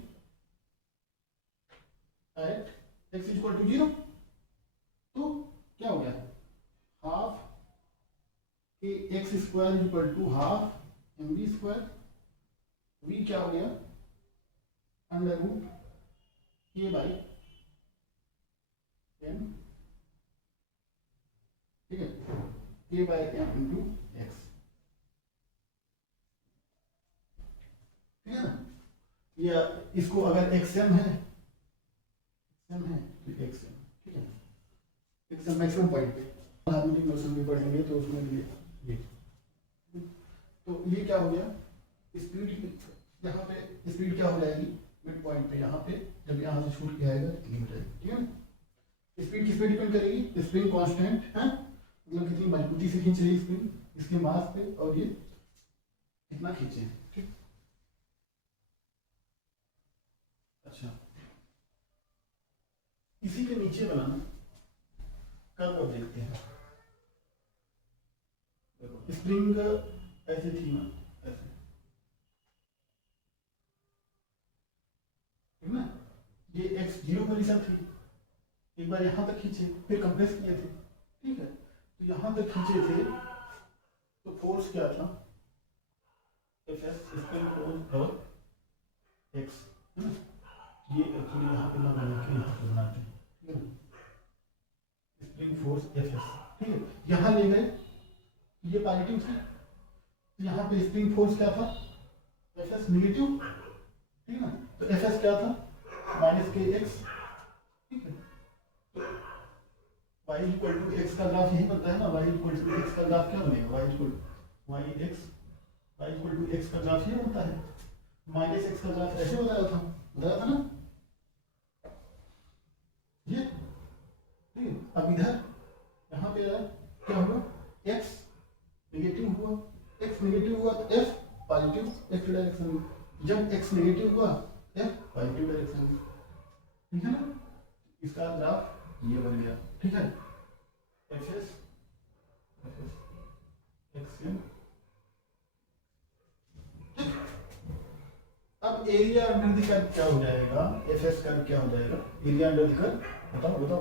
at x is equal to zero, तो क्या हो गया? Half k x square is equal to half m v square, v क्या हो गया? Under root k by m, ठीक है, के बाई एम इंटू एक्स, ठीक है ना। या इसको अगर एक्सएम है तो एक्सएम, ठीक है, एक्सएम मैक्सिमम पॉइंट पे हार्मोनिक मोशन भी पढ़ेंगे तो उसमें ये तो ये क्या हो गया? स्पीड, यहाँ पे स्पीड क्या हो जाएगी? मिड पॉइंट पे, यहाँ पे जब यहाँ से छूट के आएगा कितनी हो जाएगी, ठीक है ना। स्पीड किस पे डिपेंड करेगी? स्प्रिंग कांस्टेंट है, मतलब कितनी मजबूती से खींच रही है स्प्रिंग, इसके मास पे और ये इतना खींचे, ठीक। अच्छा, इसी के नीचे बनाना कर्व अब देखते हैं। देखो स्प्रिंग ऐसे थी ना, ऐसे, ठीक ना, ये x 0 पोजीशन थी, एक बार यहां तक खींचे फिर कंप्रेस किए थे, ठीक है, तो यहां तक खींचे थे तो फोर्स क्या था, Fs स्प्रिंग फोर्स और x, है ना, ये एक्चुअली यहाँ पे ना बना के यहाँ पे बनाते हैं, ठीक है, स्प्रिंग फोर्स Fs, ठीक है, यहाँ ले गए, ये पॉजिटिव थी, तो यहाँ पे स्प्रिंग फोर्स क्या था, Fs नेगेटिव, ठीक है ना, तो Fs क्या था -kx, ठीक है, तो y इक्वल टू x का ग्राफ यही बनता है ना, y इक्वल टू x का ग्राफ क्या बनेगा, y इक्वल टू x का ग्राफ ये बनता है, -x का ग्राफ ऐसे बताया था ना ये, ठीक है, अब इधर यहाँ पे क्या हुआ, x नेगेटिव हुआ, x नेगेटिव हुआ तो f पॉजिटिव x डायरेक्शन में, जब x नेगेटिव हुआ f पॉजिटिव डायरेक्शन में, ठीक है ना, इसका ग्राफ ये बन गया, ठीक है, Fs xm, अब एरिया अंडर द कर्व क्या हो जाएगा, Fs कर्व क्या हो जाएगा, एरिया अंडर द कर्व, बताओ,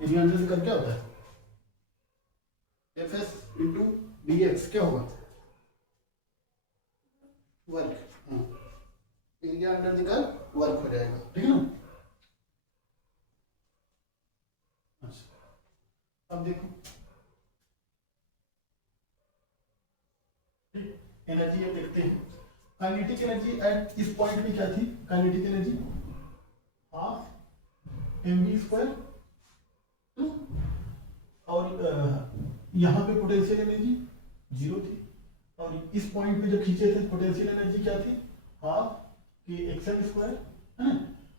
एरिया अंडर द कर्व क्या होता है, Fs इंटू dx क्या होगा, वर्क, हाँ, area under the curve work हो जाएगा, ठीक है ना। अच्छा, अब देखो एनर्जी अब देखते हैं, काइनेटिक एनर्जी एट इस पॉइंट पे क्या थी, काइनेटिक एनर्जी ½ mv², और यहाँ पे पोटेंशियल एनर्जी 0 थी, और इस पॉइंट पे जब खींचे थे पोटेंशियल एनर्जी क्या थी, ½ है ना,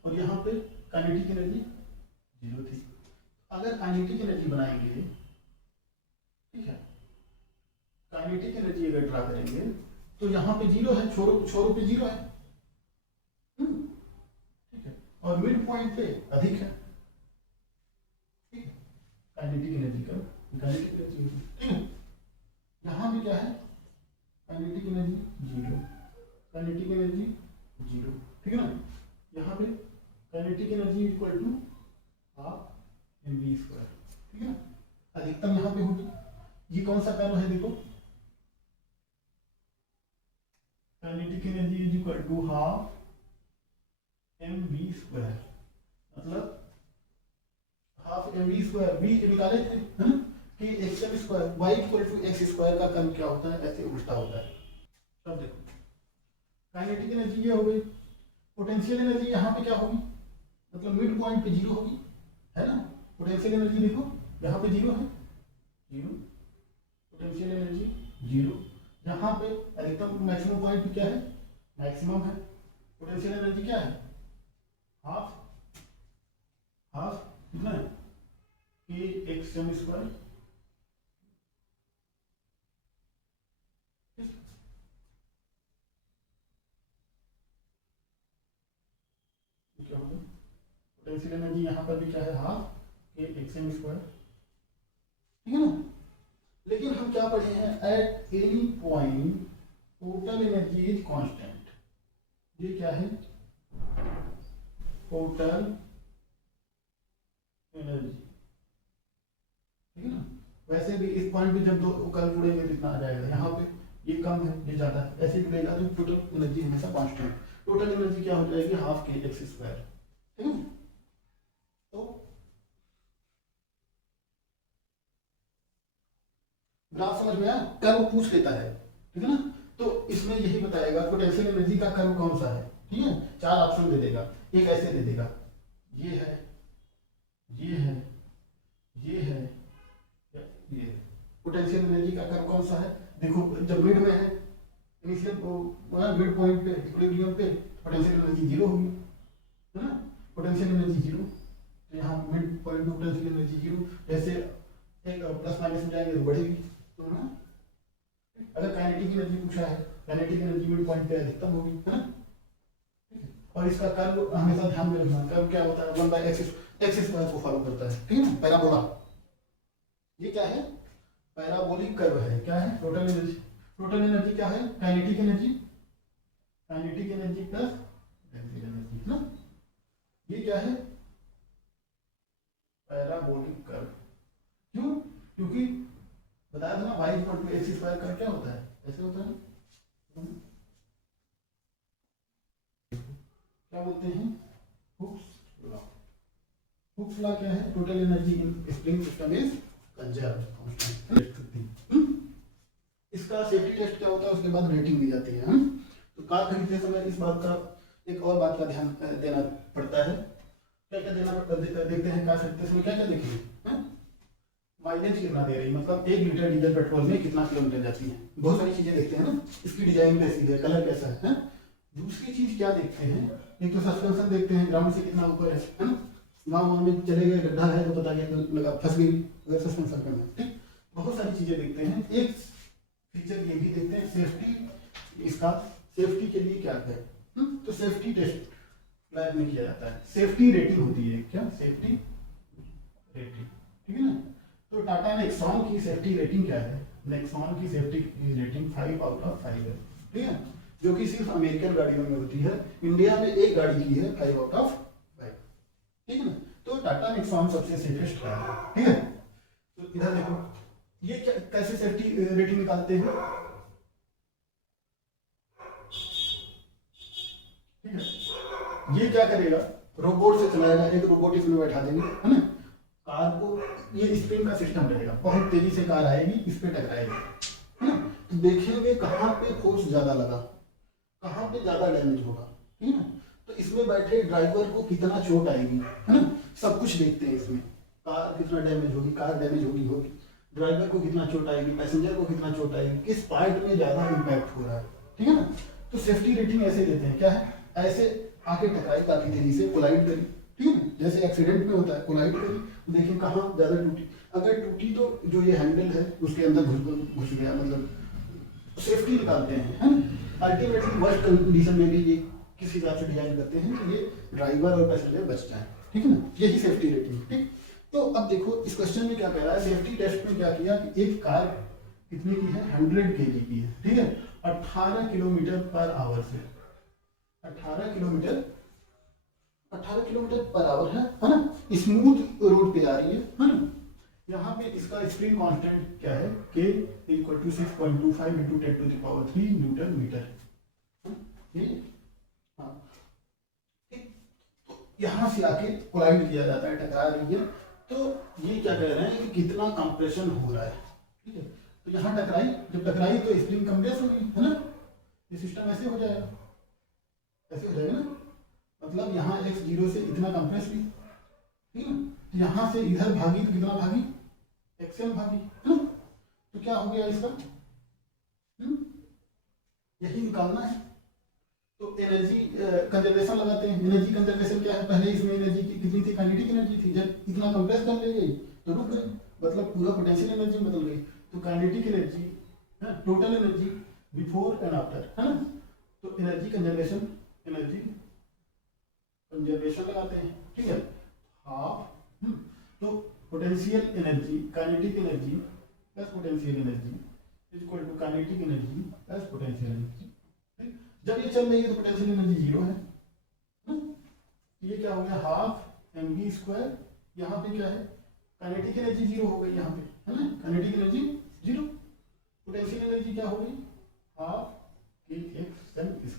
और यहाँ पे काइनेटिक एनर्जी 0 थी। अगर काइनेटिक एनर्जी बनाएंगे, ठीक है, काइनेटिक एनर्जी अगर ड्रा करेंगे तो यहाँ पे 0 है, छोरों पे 0 है, ठीक है, और मिड पॉइंट पे अधिक है, ठीक है, काइनेटिक एनर्जी का, काइनेटिक एनर्जी, ठीक है, यहाँ भी क्या है, काइनेटिक एनर्जी 0, काइनेटिक एनर्जी 0, ठीक है ना, यहाँ पे kinetic energy equal to ½ mv², ठीक है ना, अधिकतम यहाँ पे होगी, ये कौन सा कर्व है देखो, kinetic energy is equal to ½ mv², मतलब ½ mv², v निकाले थे, है ना, कि xm² y equal to x² का कर्व क्या होता है, ऐसे उल्टा होता है। अब देखो काइनेटिक एनर्जी ये हो गई, पोटेंशियल एनर्जी यहाँ पे क्या होगी, मतलब मिड पॉइंट पे 0 होगी, है ना, पोटेंशियल एनर्जी देखो यहाँ पे 0 है, 0, पोटेंशियल एनर्जी 0, यहाँ पे अधिकतम मैक्सिमम पॉइंट पे क्या है, मैक्सिमम है, पोटेंशियल एनर्जी क्या है, हाफ कितना है, kxm², क्या होगा, पोटेंशियल एनर्जी यहाँ पर भी क्या है, ½ kxm², ठीक है ना, लेकिन हम क्या पढ़े हैं, eight any point total energy is constant, ये क्या है, टोटल एनर्जी, ठीक है ना, वैसे भी इस पॉइंट पे जब दो कर्व जुड़ेंगे कितना आ जाएगा, यहाँ पे ये कम है ये ज्यादा है, ऐसे जुड़ेगा तो टोटल एनर्जी हमेशा कांस्टेंट, टोटल एनर्जी क्या हो जाएगी, ½ kx², ठीक है, तो ग्राफ समझ में आया, कर्व पूछ लेता है, ठीक है ना, तो इसमें यही बताएगा पोटेंशियल एनर्जी का कर्व कौन सा है, ठीक है, 4 ऑप्शन दे देगा, एक ऐसे दे देगा, ये है, ये है, ये है, ये पोटेंशियल एनर्जी का कर्व कौन सा है, देखो जब मिड में है, इनिशियल मिड पॉइंट पे इक्विलिब्रियम पे पोटेंशियल एनर्जी 0 होगी, है ना, पोटेंशियल एनर्जी 0, तो यहाँ मिड पॉइंट पे पोटेंशियल एनर्जी 0, जैसे एक प्लस माइनस में जाएंगे तो बढ़ेगी, तो ना, अगर काइनेटिक एनर्जी पूछा है काइनेटिक एनर्जी मिड पॉइंट पे अधिकतम होगी, है ना। और इसका कर्व हमेशा ध्यान में रखना, कर्व क्या होता है, 1/x स्क्वायर को फॉलो करता है, ठीक है ना, पैराबोला। ये क्या है, पैराबोलिक कर्व है। क्या है, टोटल एनर्जी, टोटल एनर्जी क्या है, kinetic energy, kinetic energy plus potential energy, है ना। ये क्या है, पैराबोलिक कर्व। क्यों, क्योंकि बताया था ना y equal to x square curve क्या होता है, ऐसे होता है ना, क्या बोलते हैं, हुक्स लॉ। हुक्स लॉ क्या है, total energy in spring system is conserved. इसका सेफ्टी टेस्ट क्या होता है, उसके बाद रेटिंग दी जाती है। तो कार खरीदते समय इस बात का, एक और बात का ध्यान देना पड़ता है। क्या क्या देना पड़ता है, देखते हैं कार खरीदते समय क्या क्या देखेंगे, माइलेज कितना दे रही, मतलब 1 लीटर डीजल पेट्रोल में कितना किलोमीटर जाती है, बहुत सारी चीजें देखते हैं ना, इसकी डिजाइन कैसी है, कलर कैसा है। दूसरी चीज क्या देखते हैं, एक तो सस्पेंशन देखते हैं, ग्राउंड से कितना ऊपर है ना, गाँव में चले गए, गड्ढा है तो पता गया लगा फंस गई अगर सस्पेंशन करना, ठीक। बहुत सारी चीजें देखते हैं। एक फीचर ये भी देखते हैं, सेफ्टी, इसका सेफ्टी के लिए क्या है, तो सेफ्टी टेस्ट लैब में किया जाता है, सेफ्टी रेटिंग होती है, क्या, सेफ्टी रेटिंग, ठीक है ना। तो टाटा नेक्सॉन की सेफ्टी रेटिंग क्या है, नेक्सॉन की सेफ्टी रेटिंग 5/5 है, ठीक है, जो कि सिर्फ अमेरिकन गाड़ियों में होती है, इंडिया में एक गाड़ी की है 5/5, ठीक है ना। तो टाटा नेक्सॉन सबसे सेफेस्ट कार है, ठीक है। तो इधर देखो, ये क्या, कैसे सेफ्टी रेटिंग निकालते हैं, ठीक है। ये क्या करेगा, रोबोट से चलाएगा, एक रोबोट इसमें बैठा देंगे, है ना, कार को, ये स्प्रिंग का सिस्टम रहेगा, बहुत तेजी से कार आएगी, इस पे टकराएगी, है ना। तो देखेंगे कहाँ पे फोर्स ज्यादा लगा, कहाँ पे ज्यादा डैमेज होगा, ठीक है ना। तो इसमें बैठे ड्राइवर को कितना चोट आएगी, है ना, सब कुछ देखते हैं इसमें, कार कितना डैमेज होगी, कार डैमेज होगी, ड्राइवर को कितना चोट आएगी, पैसेंजर को कितना चोट आएगी, किस पार्ट में ज्यादा इम्पैक्ट हो रहा है, ठीक है ना। तो सेफ्टी रेटिंग ऐसे देते हैं, क्या है, ऐसे आके टकराई काफी तेजी से, कोलाइड करी, ठीक है ना, जैसे एक्सीडेंट में होता है, कोलाइड करी, देखिए कहाँ ज्यादा टूटी, अगर टूटी तो जो ये हैंडल है उसके अंदर घुस गया, मतलब सेफ्टी निकालते हैं, है ना। अल्टीमेटली वर्स्ट कंडीशन में भी ये किस हिसाब से डिजाइन करते हैं कि ये ड्राइवर और पैसेंजर बच जाए, ठीक है ना, यही सेफ्टी रेटिंग, ठीक। तो अब देखो इस क्वेश्चन में क्या कह रहा है, सेफ्टी टेस्ट में क्या किया कि एक कार कितने की है, 100 kg की है, ठीक है, 18 किलोमीटर पर आवर से, 18 किलोमीटर पर आवर है ना, स्मूथ रोड पे जा रही है ना। यहाँ पे इसका स्प्रिंग कांस्टेंट क्या है, K = 6.25 × 10⁻³ न्यूटन मीटर, हाँ, तो यहाँ से आके कोलाइड किया जाता है, टकरा रही है, तो ये क्या कह रहे हैं कि कितना कंप्रेशन हो रहा है, ठीक है। तो यहाँ टकराई, जब टकराई तो स्प्रिंग कंप्रेस होगी, है ना, ये सिस्टम ऐसे हो जाएगा, ऐसे हो जाएगा ना, मतलब यहाँ x0 से इतना कंप्रेस हुई, ठीक है ना, यहाँ से इधर भागी तो कितना भागी, xm भागी, है ना। तो क्या हो गया इसका, यही निकालना है। तो एनर्जी कंजर्वेशन लगाते हैं, एनर्जी कंजर्वेशन क्या है, पहले इसमें एनर्जी कितनी थी, काइनेटिक एनर्जी थी, जब इतना कंप्रेस कर ले गई तो रुक गई, मतलब पूरा पोटेंशियल एनर्जी बदल गई, तो kinetic energy, total energy before and after, है ना। तो एनर्जी कंजर्वेशन लगाते हैं, ठीक है, हाफ, तो potential energy, kinetic energy plus potential energy equal to kinetic energy plus potential energy. जब ये चल रही है तो पोटेंशियल एनर्जी 0 है, ये क्या हो गया, हाफ mv², यहाँ पे क्या है, काइनेटिक एनर्जी 0 हो गई यहाँ पे, है ना, काइनेटिक एनर्जी 0, पोटेंशियल एनर्जी क्या हो गई, हाफ kxm²,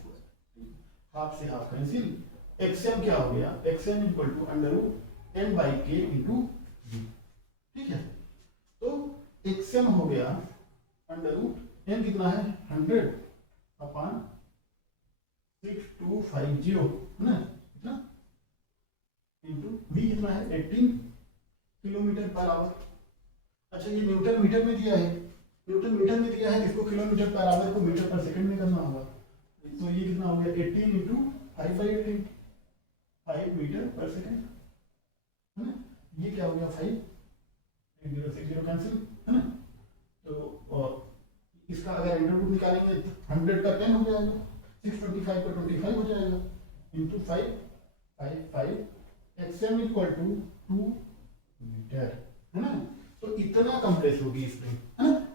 हाफ से हाफ कैंसिल, xm क्या हो गया, xm = m/k × v, ठीक है। तो xm हो गया √m कितना है, 100/6250, है ना, कितना इंटू v कितना है, 18 किलोमीटर पर आवर। अच्छा ये न्यूटन मीटर में दिया है, न्यूटन मीटर में दिया है, इसको किलोमीटर पर आवर को मीटर पर सेकंड में करना होगा, तो ये कितना हो गया, 18 × 5/18, 5 मीटर पर सेकंड, है ना। ये क्या हो गया, 5, 0 से 0 कैंसिल, है ना। तो इसका इसका अगर अंडर रूट निकालेंगे 100 का 10 हो जाएगा, 625 का 25 हो जाएगा, into 5 5 x m equal to 2 metre, है ना। तो इतना कंप्रेस होगी स्प्रिंग, है ना,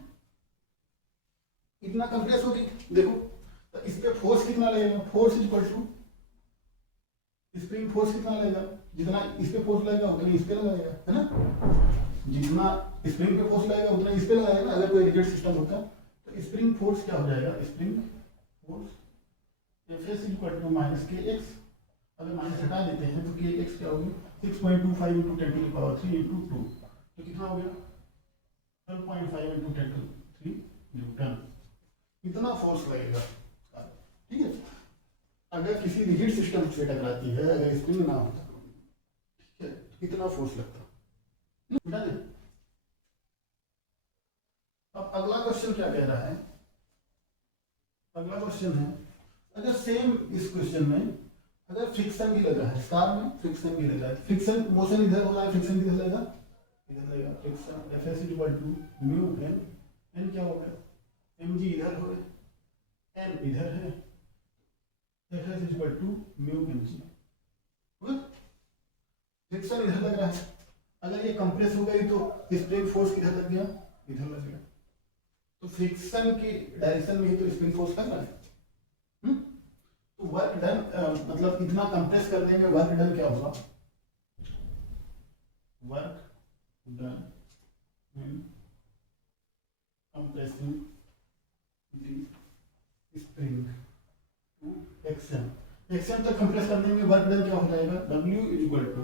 इतना कंप्रेस होगी। देखो तो इस पे फोर्स कितना लगेगा, force equal to spring force कितना लगेगा, जितना इस पे फोर्स लगेगा उतना इस पे लगाएगा, है ना, जितना स्प्रिंग पे फोर्स लगेगा उतना इस पे लगाएगा अगर कोई रिजिड सिस्टम होता। तो स्प्रिंग फोर्स क्या हो जाएगा, spring force Fs equal to minus के एक्स, अगर माइनस हटा देते हैं तो के एक्स क्या होगी 6.25 into 10 to the power 3 into 2, तो कितना हो गया 12.5 इंटू 10 टू 3 न्यूटन, इतना फोर्स लगेगा, ठीक है। अगर किसी रिजिड सिस्टम से टकराती है, अगर स्प्रिंग ना होता, ठीक है, इतना फोर्स लगता। अब अगला क्वेश्चन क्या कह रहा है, अगला क्वेश्चन है अगर सेम इस क्वेश्चन में अगर फ्रिक्शन भी लगा है, कार में फ्रिक्शन भी लगा है, फ्रिक्शन मोशन इधर हो रहा है, फ्रिक्शन किधर लगेगा, इधर लगेगा, friction Fs equal to mu n, n क्या हो गया mg इधर हो गया, एन इधर है, Fs equal to mu mg, friction इधर लग रहा है, अगर ये कंप्रेस हो गई तो स्प्रिंग फोर्स किधर लग गया, इधर लग गया, तो फ्रिक्शन की डायरेक्शन में ही तो स्प्रिंग फोर्स लग रहा है। तो वर्क डन मतलब इतना कंप्रेस करने में वर्क डन क्या होगा, work done in compressing the spring to x m, x m तक कंप्रेस करने में वर्क डन क्या हो जाएगा, W equal to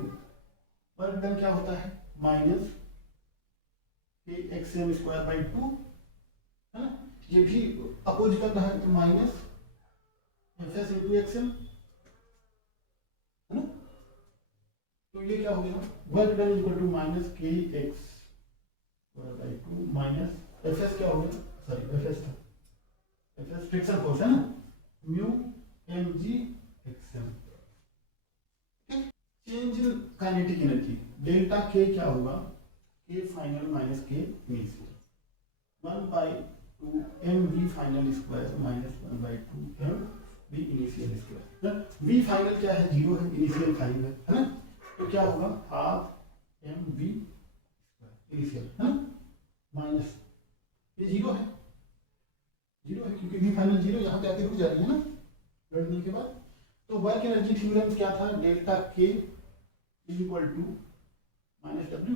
work done क्या होता है minus k x m square by 2, है ना, ये भी अपोज कर रहा है तो माइनस Fs इंटू एक्सएम, है ना, तो ये क्या हो गया work done equal to minus के x square by 2 minus Fs क्या हो गया, सॉरी Fs था, Fs फ्रिक्शन फोर्स है ना, mu mg XM, change in kinetic energy delta K क्या होगा, के फाइनल माइनस के initial 1 by 2 mv final square minus 1 by 2 mv initial square, v final क्या है 0 है, इनिशियल 5 है ना, तो क्या होगा हाफ mv इनिशियल, है ना, माइनस ये 0 है, 0 है क्योंकि v फाइनल 0 यहाँ पे आके रुक जा रही है ना लड़ने के बाद। तो वर्क एनर्जी थ्योरम क्या था, डेल्टा के इक्वल टू माइनस W,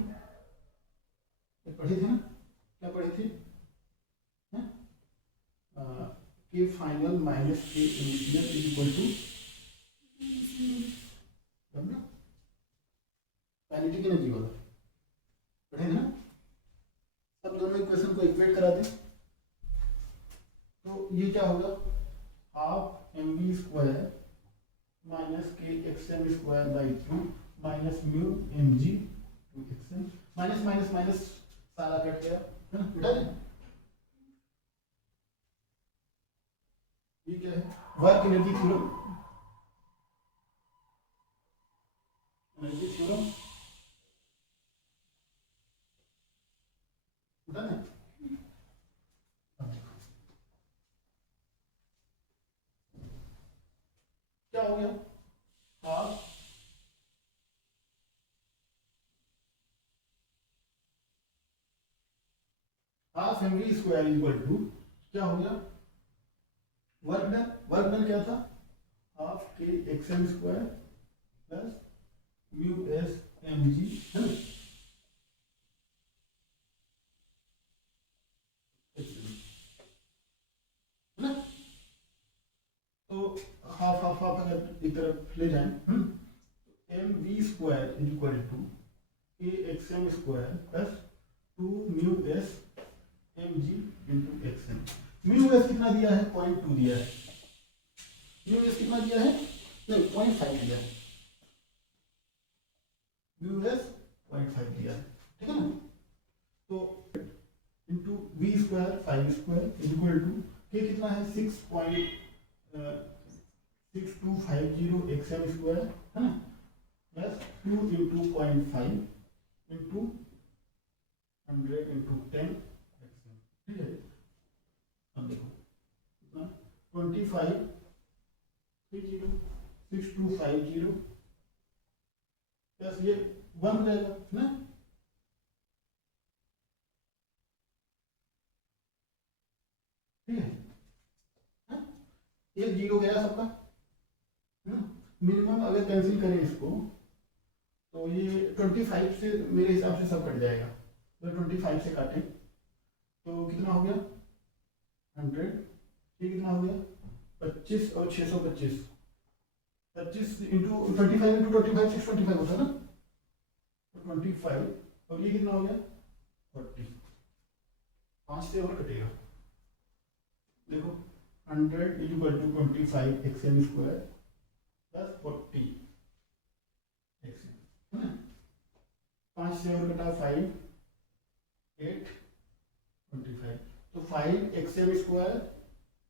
पढ़े थे ना, क्या पढ़े थे, के फाइनल माइनस के initial equal to W, kinetic energy वाला पढ़े थे ना, अब दोनों इक्वेशन को इक्वेट करा दें तो ये क्या होगा half mv square minus k x m square by 2 minus mu mg to x m, minus minus minus सारा कट गया, है ना, मिटा दें। ये क्या है work energy theorem, energy theorem मिटा दें। क्या हो गया half half mv square equal to क्या हो गया वर्क डन, वर्क डन क्या था हाफ के x m square plus mu S mg, है ना, तो हाफ हाफ हाफ अगर एक तरफ ले जाएं mv स्क्वायर इक्वल टू के x m square plus 2 mu S mg into XM, mu S कितना दिया है 0.2 दिया है, म्यू एस कितना दिया है नहीं 0.5 दिया है, म्यू एस 0.5 दिया है, ठीक है ना, तो into v square 5 square equal to k कितना है 6.6250 एक्सएम स्क्वायर, है ना, plus 2 into 0.5 into 100 into 10 x m, ठीक है। अब 25306250 प्लस ये 1 हो जाएगा ना, ठीक है। ये 0 गया सबका, मिनिमम अगर कैंसिल करें इसको तो ये 25 से मेरे हिसाब से सब कट जाएगा। तो 25 से काटें तो कितना हो गया 100, ये कितना हो गया 25 और 625, 25 इंटू 25 इंटू 25 625 होता है ना, तो 25 और ये कितना हो गया 40, 5 से और कटेगा। देखो 100 equal to 25 x m square plus 40 x m है ना, 5 से और कटा 5 8 25, तो 5 x m square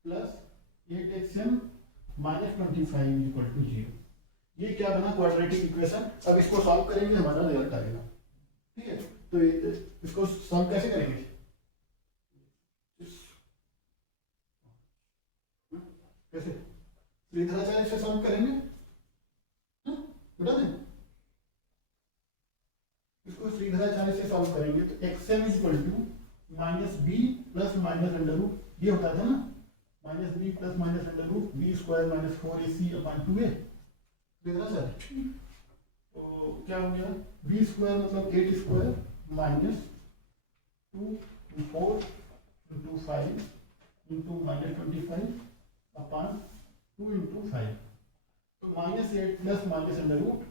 plus 8 x m minus 25 equal to 0। ये क्या बना क्वाड्रेटिक इक्वेशन। अब इसको सॉल्व करेंगे हमारा रिजल्ट आएगा, ठीक है। तो इसको सॉल्व कैसे करेंगे, कैसे श्रीधराचार्य से सॉल्व करेंगे, बता दें इसको श्रीधराचार्य से सॉल्व करेंगे तो x m equal to minus b plus minus under root, ये होता था ना minus b plus minus under root b square minus 4ac upon 2a Shridharacharya. तो क्या हो गया बी स्क्वायर मतलब 8 square minus 2 4 into 5 into minus 25 upon 2 into 5, तो minus 8 plus minus under root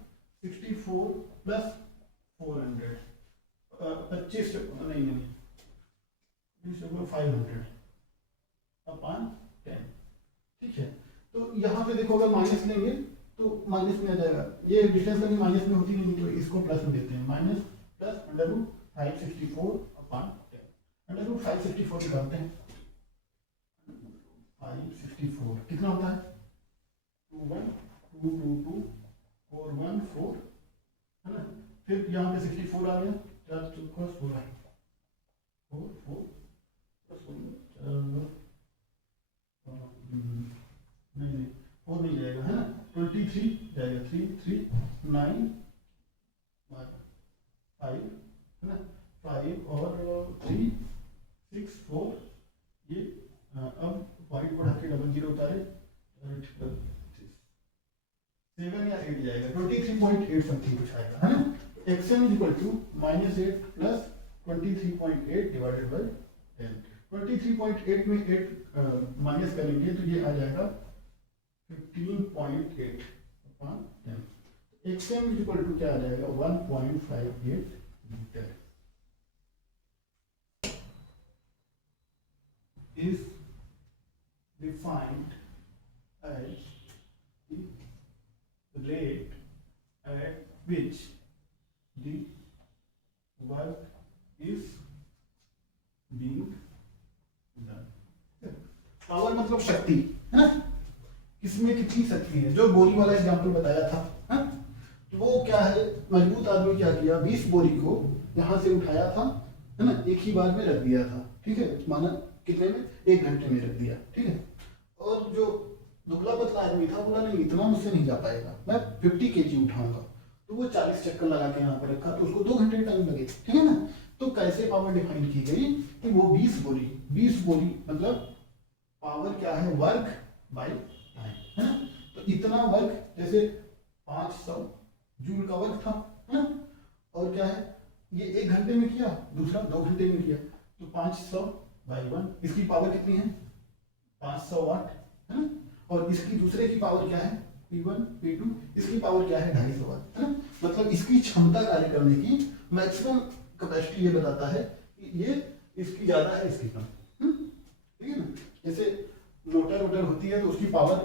64 plus 400 25 नहीं 500 अपॉन 10, ठीक है। तो यहाँ पे देखो अगर माइनस लेंगे तो माइनस में आ जाएगा, ये डिफरेंस कभी माइनस में होती नहीं, तो इसको प्लस में देते हैं, minus plus under root 564 upon 10, under root 564 निकालते हैं, 564 कितना होता है 21 4 है ना, फिर यहाँ पे 64 आ गया, 4 चौका 16 4 4 नहीं 4 नहीं जाएगा है ना, 23 जाएगा 3 3 9 5 है ना, 5 और 3 6 4, ये अब पॉइंट को ढक के डबल 0 उतारे 7 या 8 जाएगा, 23.8 समथिंग कुछ आएगा है ना। X m is equal to -8 plus 23.8 divided by 10, 23.8 में 8 माइनस करेंगे तो ये आ जाएगा 15.8 upon 10। X m is equal to क्या आ जाएगा 1.58 metre is defined as the rate at which the work is being done। Power मतलब शक्ति है ना, किसमें कितनी शक्ति है, जो बोरी वाला एग्जांपल बताया था है? तो वो क्या है, मजबूत आदमी क्या किया 20 बोरी को यहाँ से उठाया था है ना, एक ही बार में रख दिया था, ठीक है, माना कितने में 1 घंटे में रख दिया, ठीक है। और जो दुबला पतला आदमी था बोला नहीं इतना मुझसे नहीं जा पाएगा, मैं 50 kg उठाऊंगा, तो वो 40 चक्कर लगा के यहाँ पर रखा, तो उसको 2 घंटे टाइम लगे, ठीक है ना। तो कैसे पावर डिफाइन की गई कि वो 20 बोरी मतलब पावर क्या है वर्क बाय टाइम है ना, तो इतना वर्क जैसे 500 जूल का वर्क था है ना, और क्या है ये 1 घंटे में किया, दूसरा 2 घंटे में किया, तो 500 बाई 1, इसकी पावर कितनी है 500 वाट है ना, और इसकी दूसरे की पावर क्या है P1 P2, इसकी पावर क्या है 250 वाट है ना, मतलब इसकी क्षमता कार्य करने की मैक्सिमम कैपेसिटी ये बताता है कि ये इसकी ज्यादा है इसकी कम, ठीक है ना। जैसे मोटर होती है तो उसकी पावर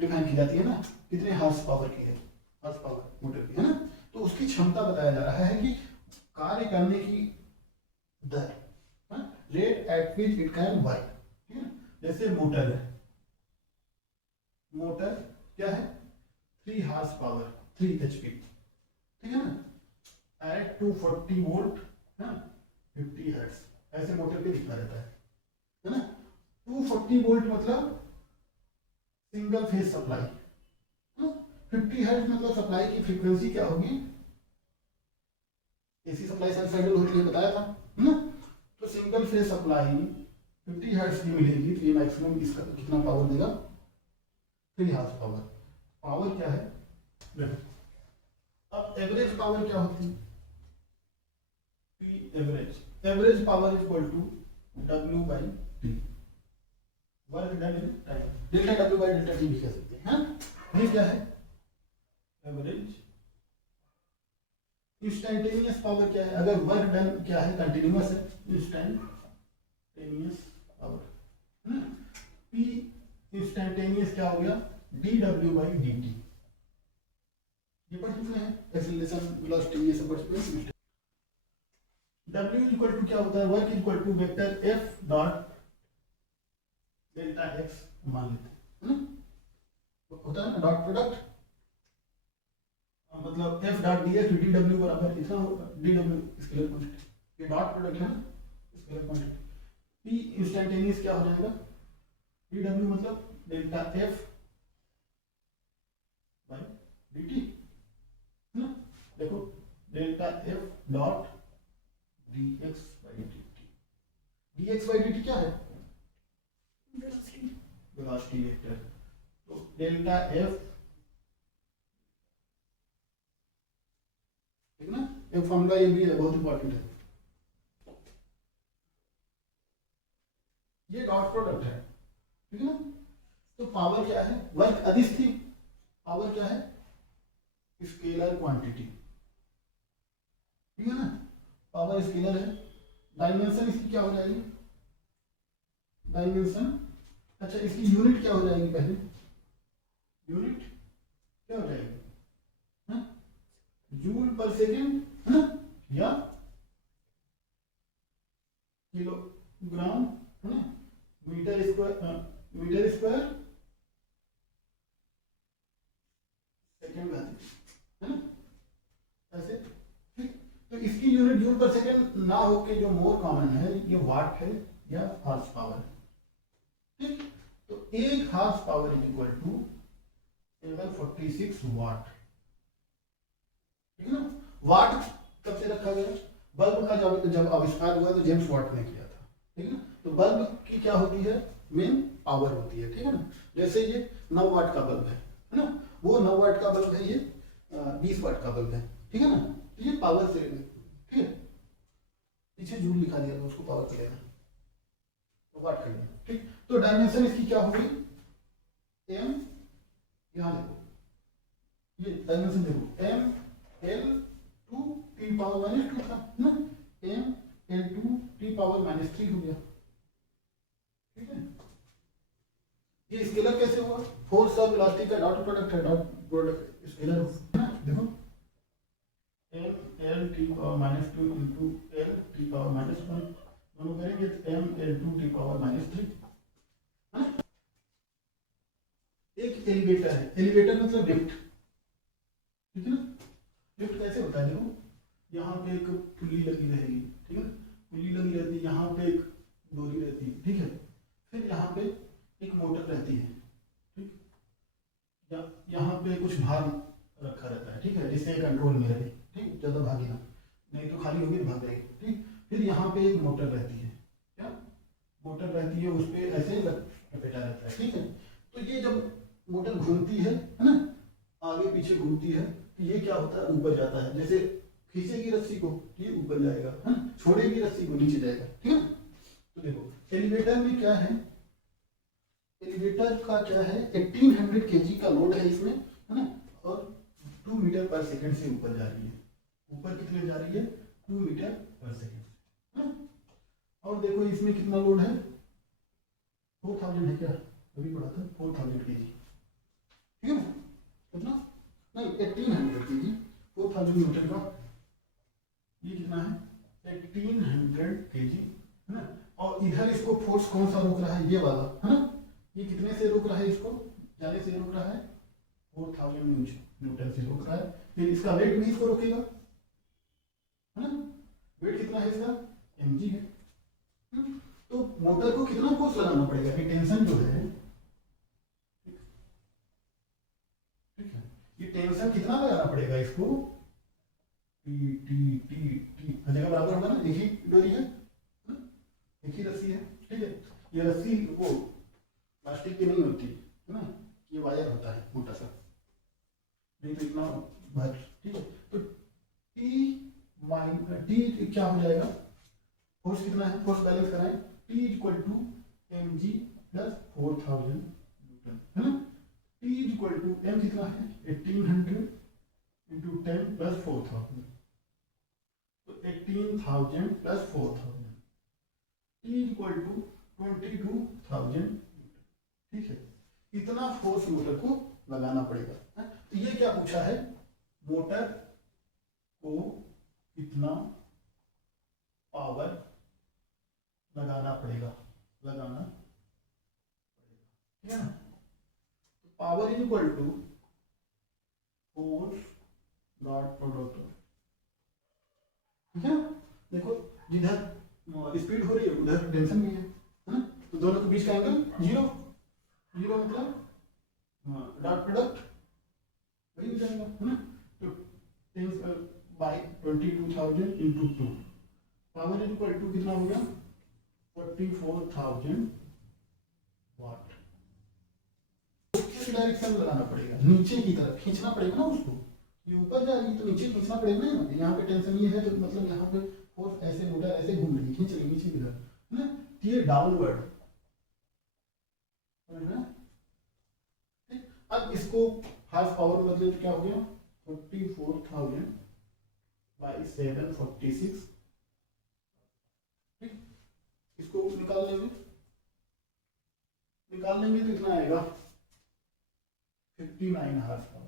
डिफाइन की जाती है ना, कितने हार्स पावर की है, हार्स पावर मोटर की है ना, तो उसकी क्षमता बताया जा रहा है कि कार्य करने की दर, rate at which it can work, ठीक है। जैसे मोटर है, मोटर क्या है 3 हार्स पावर 3 HP, ठीक है ना, एट 240 वोल्ट है 50 हर्ट्ज, ऐसे मोटर पे लिखा रहता है ना। 240 वोल्ट मतलब सिंगल फेज सप्लाई, 50 हर्ट्ज मतलब सप्लाई की फ्रीक्वेंसी क्या होगी, एसी सप्लाई साइनसॉइडल होती है बताया था ना। तो सिंगल फेज सप्लाई 50 हर्ट्ज की मिलेगी तो ये मैक्सिमम इसका कितना पावर देगा, 3 हार्स पावर। पावर क्या है देखो, अब एवरेज पावर क्या होती है, p average, average power equal to W by t, work done in time, delta W by delta t भी कह सकते हैं। ये क्या है एवरेज। इंस्टैंटेनियस पावर क्या है, अगर वर्क डन क्या है कंटिन्यूअस है, इंस्टैंटेनियस पावर है ना। P इंस्टैंटेनियस क्या हो गया, dW बाई dt, ये पढ़ चुके हैं एक्सीलरेशन वेलोसिटी ये सब पढ़ चुके हैं। W इक्वल टू क्या होता है, work equal to vector F dot delta x मान लेते हैं ना, होता है ना डॉट प्रोडक्ट, मतलब F डॉट dx dW बराबर इतना होगा, dW स्केलर क्वांटिटी, ये डॉट प्रोडक्ट है ना स्केलर क्वांटिटी। P इंस्टैंटेनियस क्या हो जाएगा, dW मतलब डेल्टा F बाई dt ना, देखो डेल्टा F डॉट dx by dt, dx by dt क्या है वेलोसिटी वेक्टर, तो डेल्टा F ठीक ना, एक फॉर्मूला ये भी है बहुत इंपॉर्टेंट है, ये डॉट प्रोडक्ट है ठीक है ना। तो पावर क्या है, वर्क अदिश थी, पावर क्या है स्केलर क्वांटिटी, ठीक है ना, पावर स्केलर है। डायमेंशन इसकी क्या हो जाएगी, डायमेंशन, अच्छा इसकी यूनिट क्या हो जाएगी, पहले यूनिट क्या हो जाएगी, जूल पर सेकेंड है ना, या किलोग्राम है ना, मीटर स्क्वायर सेकेंड है ना, ऐसे ठीक। तो इसकी यूनिट जूल पर सेकेंड ना होके जो मोर कॉमन है ये वाट है या हॉर्स पावर है, ठीक। तो 1 horsepower is equal to 746 watt, ठीक है ना। वाट कब से रखा गया, बल्ब का जब आविष्कार हुआ तो जेम्स वाट ने किया था, ठीक है ना। तो बल्ब की क्या होती है, मेन पावर होती है, ठीक है ना। जैसे ये 9 वाट का बल्ब है ना, वो 9 वाट का बल्ब है, ये 20 वाट का बल्ब है, ठीक है ना। तो ये पावर से ठीक है, पीछे जूल लिखा दिया तो उसको पावर कर लेना, तो वाट कर लेना, ठीक। तो डायमेंशन इसकी क्या होगी, एम, यहाँ देखो ये डायमेंशन देखो, M L two T power minus 2 था ना, M L two T power minus 3 हो गया, ठीक है। ये स्केलर कैसे हुआ, फोर्स और वेलोसिटी का डॉट प्रोडक्ट है, डॉट प्रोडक्ट स्केलर है ना, देखो M L T power minus 2 into L T power minus 1, दोनों करेंगे M L two T power minus 3 है ना। एक एलिवेटर है, एलिवेटर मतलब लिफ्ट, ठीक है ना। लिफ्ट कैसे होता है, देखो यहाँ पे एक पुली लगी रहेगी, ठीक है, पुली लगी रहती है, यहाँ पे एक डोरी रहती है, ठीक है, फिर यहाँ पे एक मोटर रहती है, ठीक, यहाँ पे कुछ भार रखा रहता है, ठीक है, जिससे कंट्रोल में रहे, ठीक, ज्यादा भागे ना, नहीं तो खाली होगी तो भाग जाएगी, ठीक। फिर यहाँ पे एक मोटर रहती है, क्या मोटर रहती है, उस पर ऐसे लपेटा रहता है, ठीक है। तो ये जब मोटर घूमती है ना, आगे पीछे घूमती है, तो ये क्या होता है ऊपर जाता है, जैसे खींचेगी रस्सी को ये ऊपर जाएगा है ना, छोड़ेगी रस्सी को नीचे जाएगा, ठीक है। तो देखो एलिवेटर में क्या है, एलिवेटर का क्या है 1800 kg का लोड है इसमें है ना, और 2 मीटर पर सेकंड से ऊपर जा रही है, ऊपर कितने जा रही है 2 मीटर पर सेकंड है ना। और देखो इसमें कितना लोड है 4000 है, क्या अभी पढ़ा था 4000 kg, ठीक है ना, कितना नहीं 1800 kg, 4000 मीटर का ये कितना है 1800 kg है ना। और इधर इसको फोर्स कौन सा रोक रहा है, ये वाला है ना, ये कितने से रोक रहा है, इसको जाने से रोक रहा है 4000 न्यूटन से रोक रहा है। फिर इसका वेट भी इसको रोकेगा है ना, वेट कितना है इसका mg है। तो मोटर को कितना फोर्स लगाना पड़ेगा कि टेंशन जो है टेंशन कितना लगाना पड़ेगा इसको, टी टी टी टी हर जगह बराबर होगा ना, एक ही डोरी है ना? एक ही रस्सी है, ठीक है। ये रस्सी वो प्लास्टिक की नहीं होती है ना, ये वायर होता है मोटा सा, नहीं तो इतना भर, ठीक है। तो टी क्या हो जाएगा, फोर्स कितना है, फोर्स बैलेंस कराएं, T equal to M ji plus 4000 newton, है ना। टी इक्वल टू एम कितना है 1800 इंटू 10 प्लस 4000, तो 18,000 प्लस 4000, टी इक्वल टू 22,000, ठीक है। इतना फोर्स मोटर को लगाना पड़ेगा, है? तो ये क्या पूछा है, मोटर को कितना पावर लगाना पड़ेगा, ठीक है ना। तो power is equal to force dot product, ठीक है। देखो जिधर स्पीड हो रही है उधर टेंशन भी है ना, तो दोनों के बीच का एंगल जीरो, जीरो मतलब डॉट प्रोडक्ट वही हो जाएगा, है ना। तो by 22,000 into 2, power is equal to कितना हो गया 44,000 वाट। डायरेक्शन में लगाना पड़ेगा, नीचे की तरफ खींचना पड़ेगा ना उसको, ये ऊपर जा रही है तो नीचे खींचना पड़ेगा ना, यहाँ पे टेंशन ये है तो मतलब यहाँ पे फोर्स ऐसे मोटर ऐसे घूम रही, खींच रही नीचे की तरफ, है ना। ये डाउनवर्ड है ना। अब इसको हाफ पावर मतलब तो क्या हो गया 44,000 बाई 746, ठीक। इसको निकाल लेंगे तो इतना आएगा 59 हाफ पावर।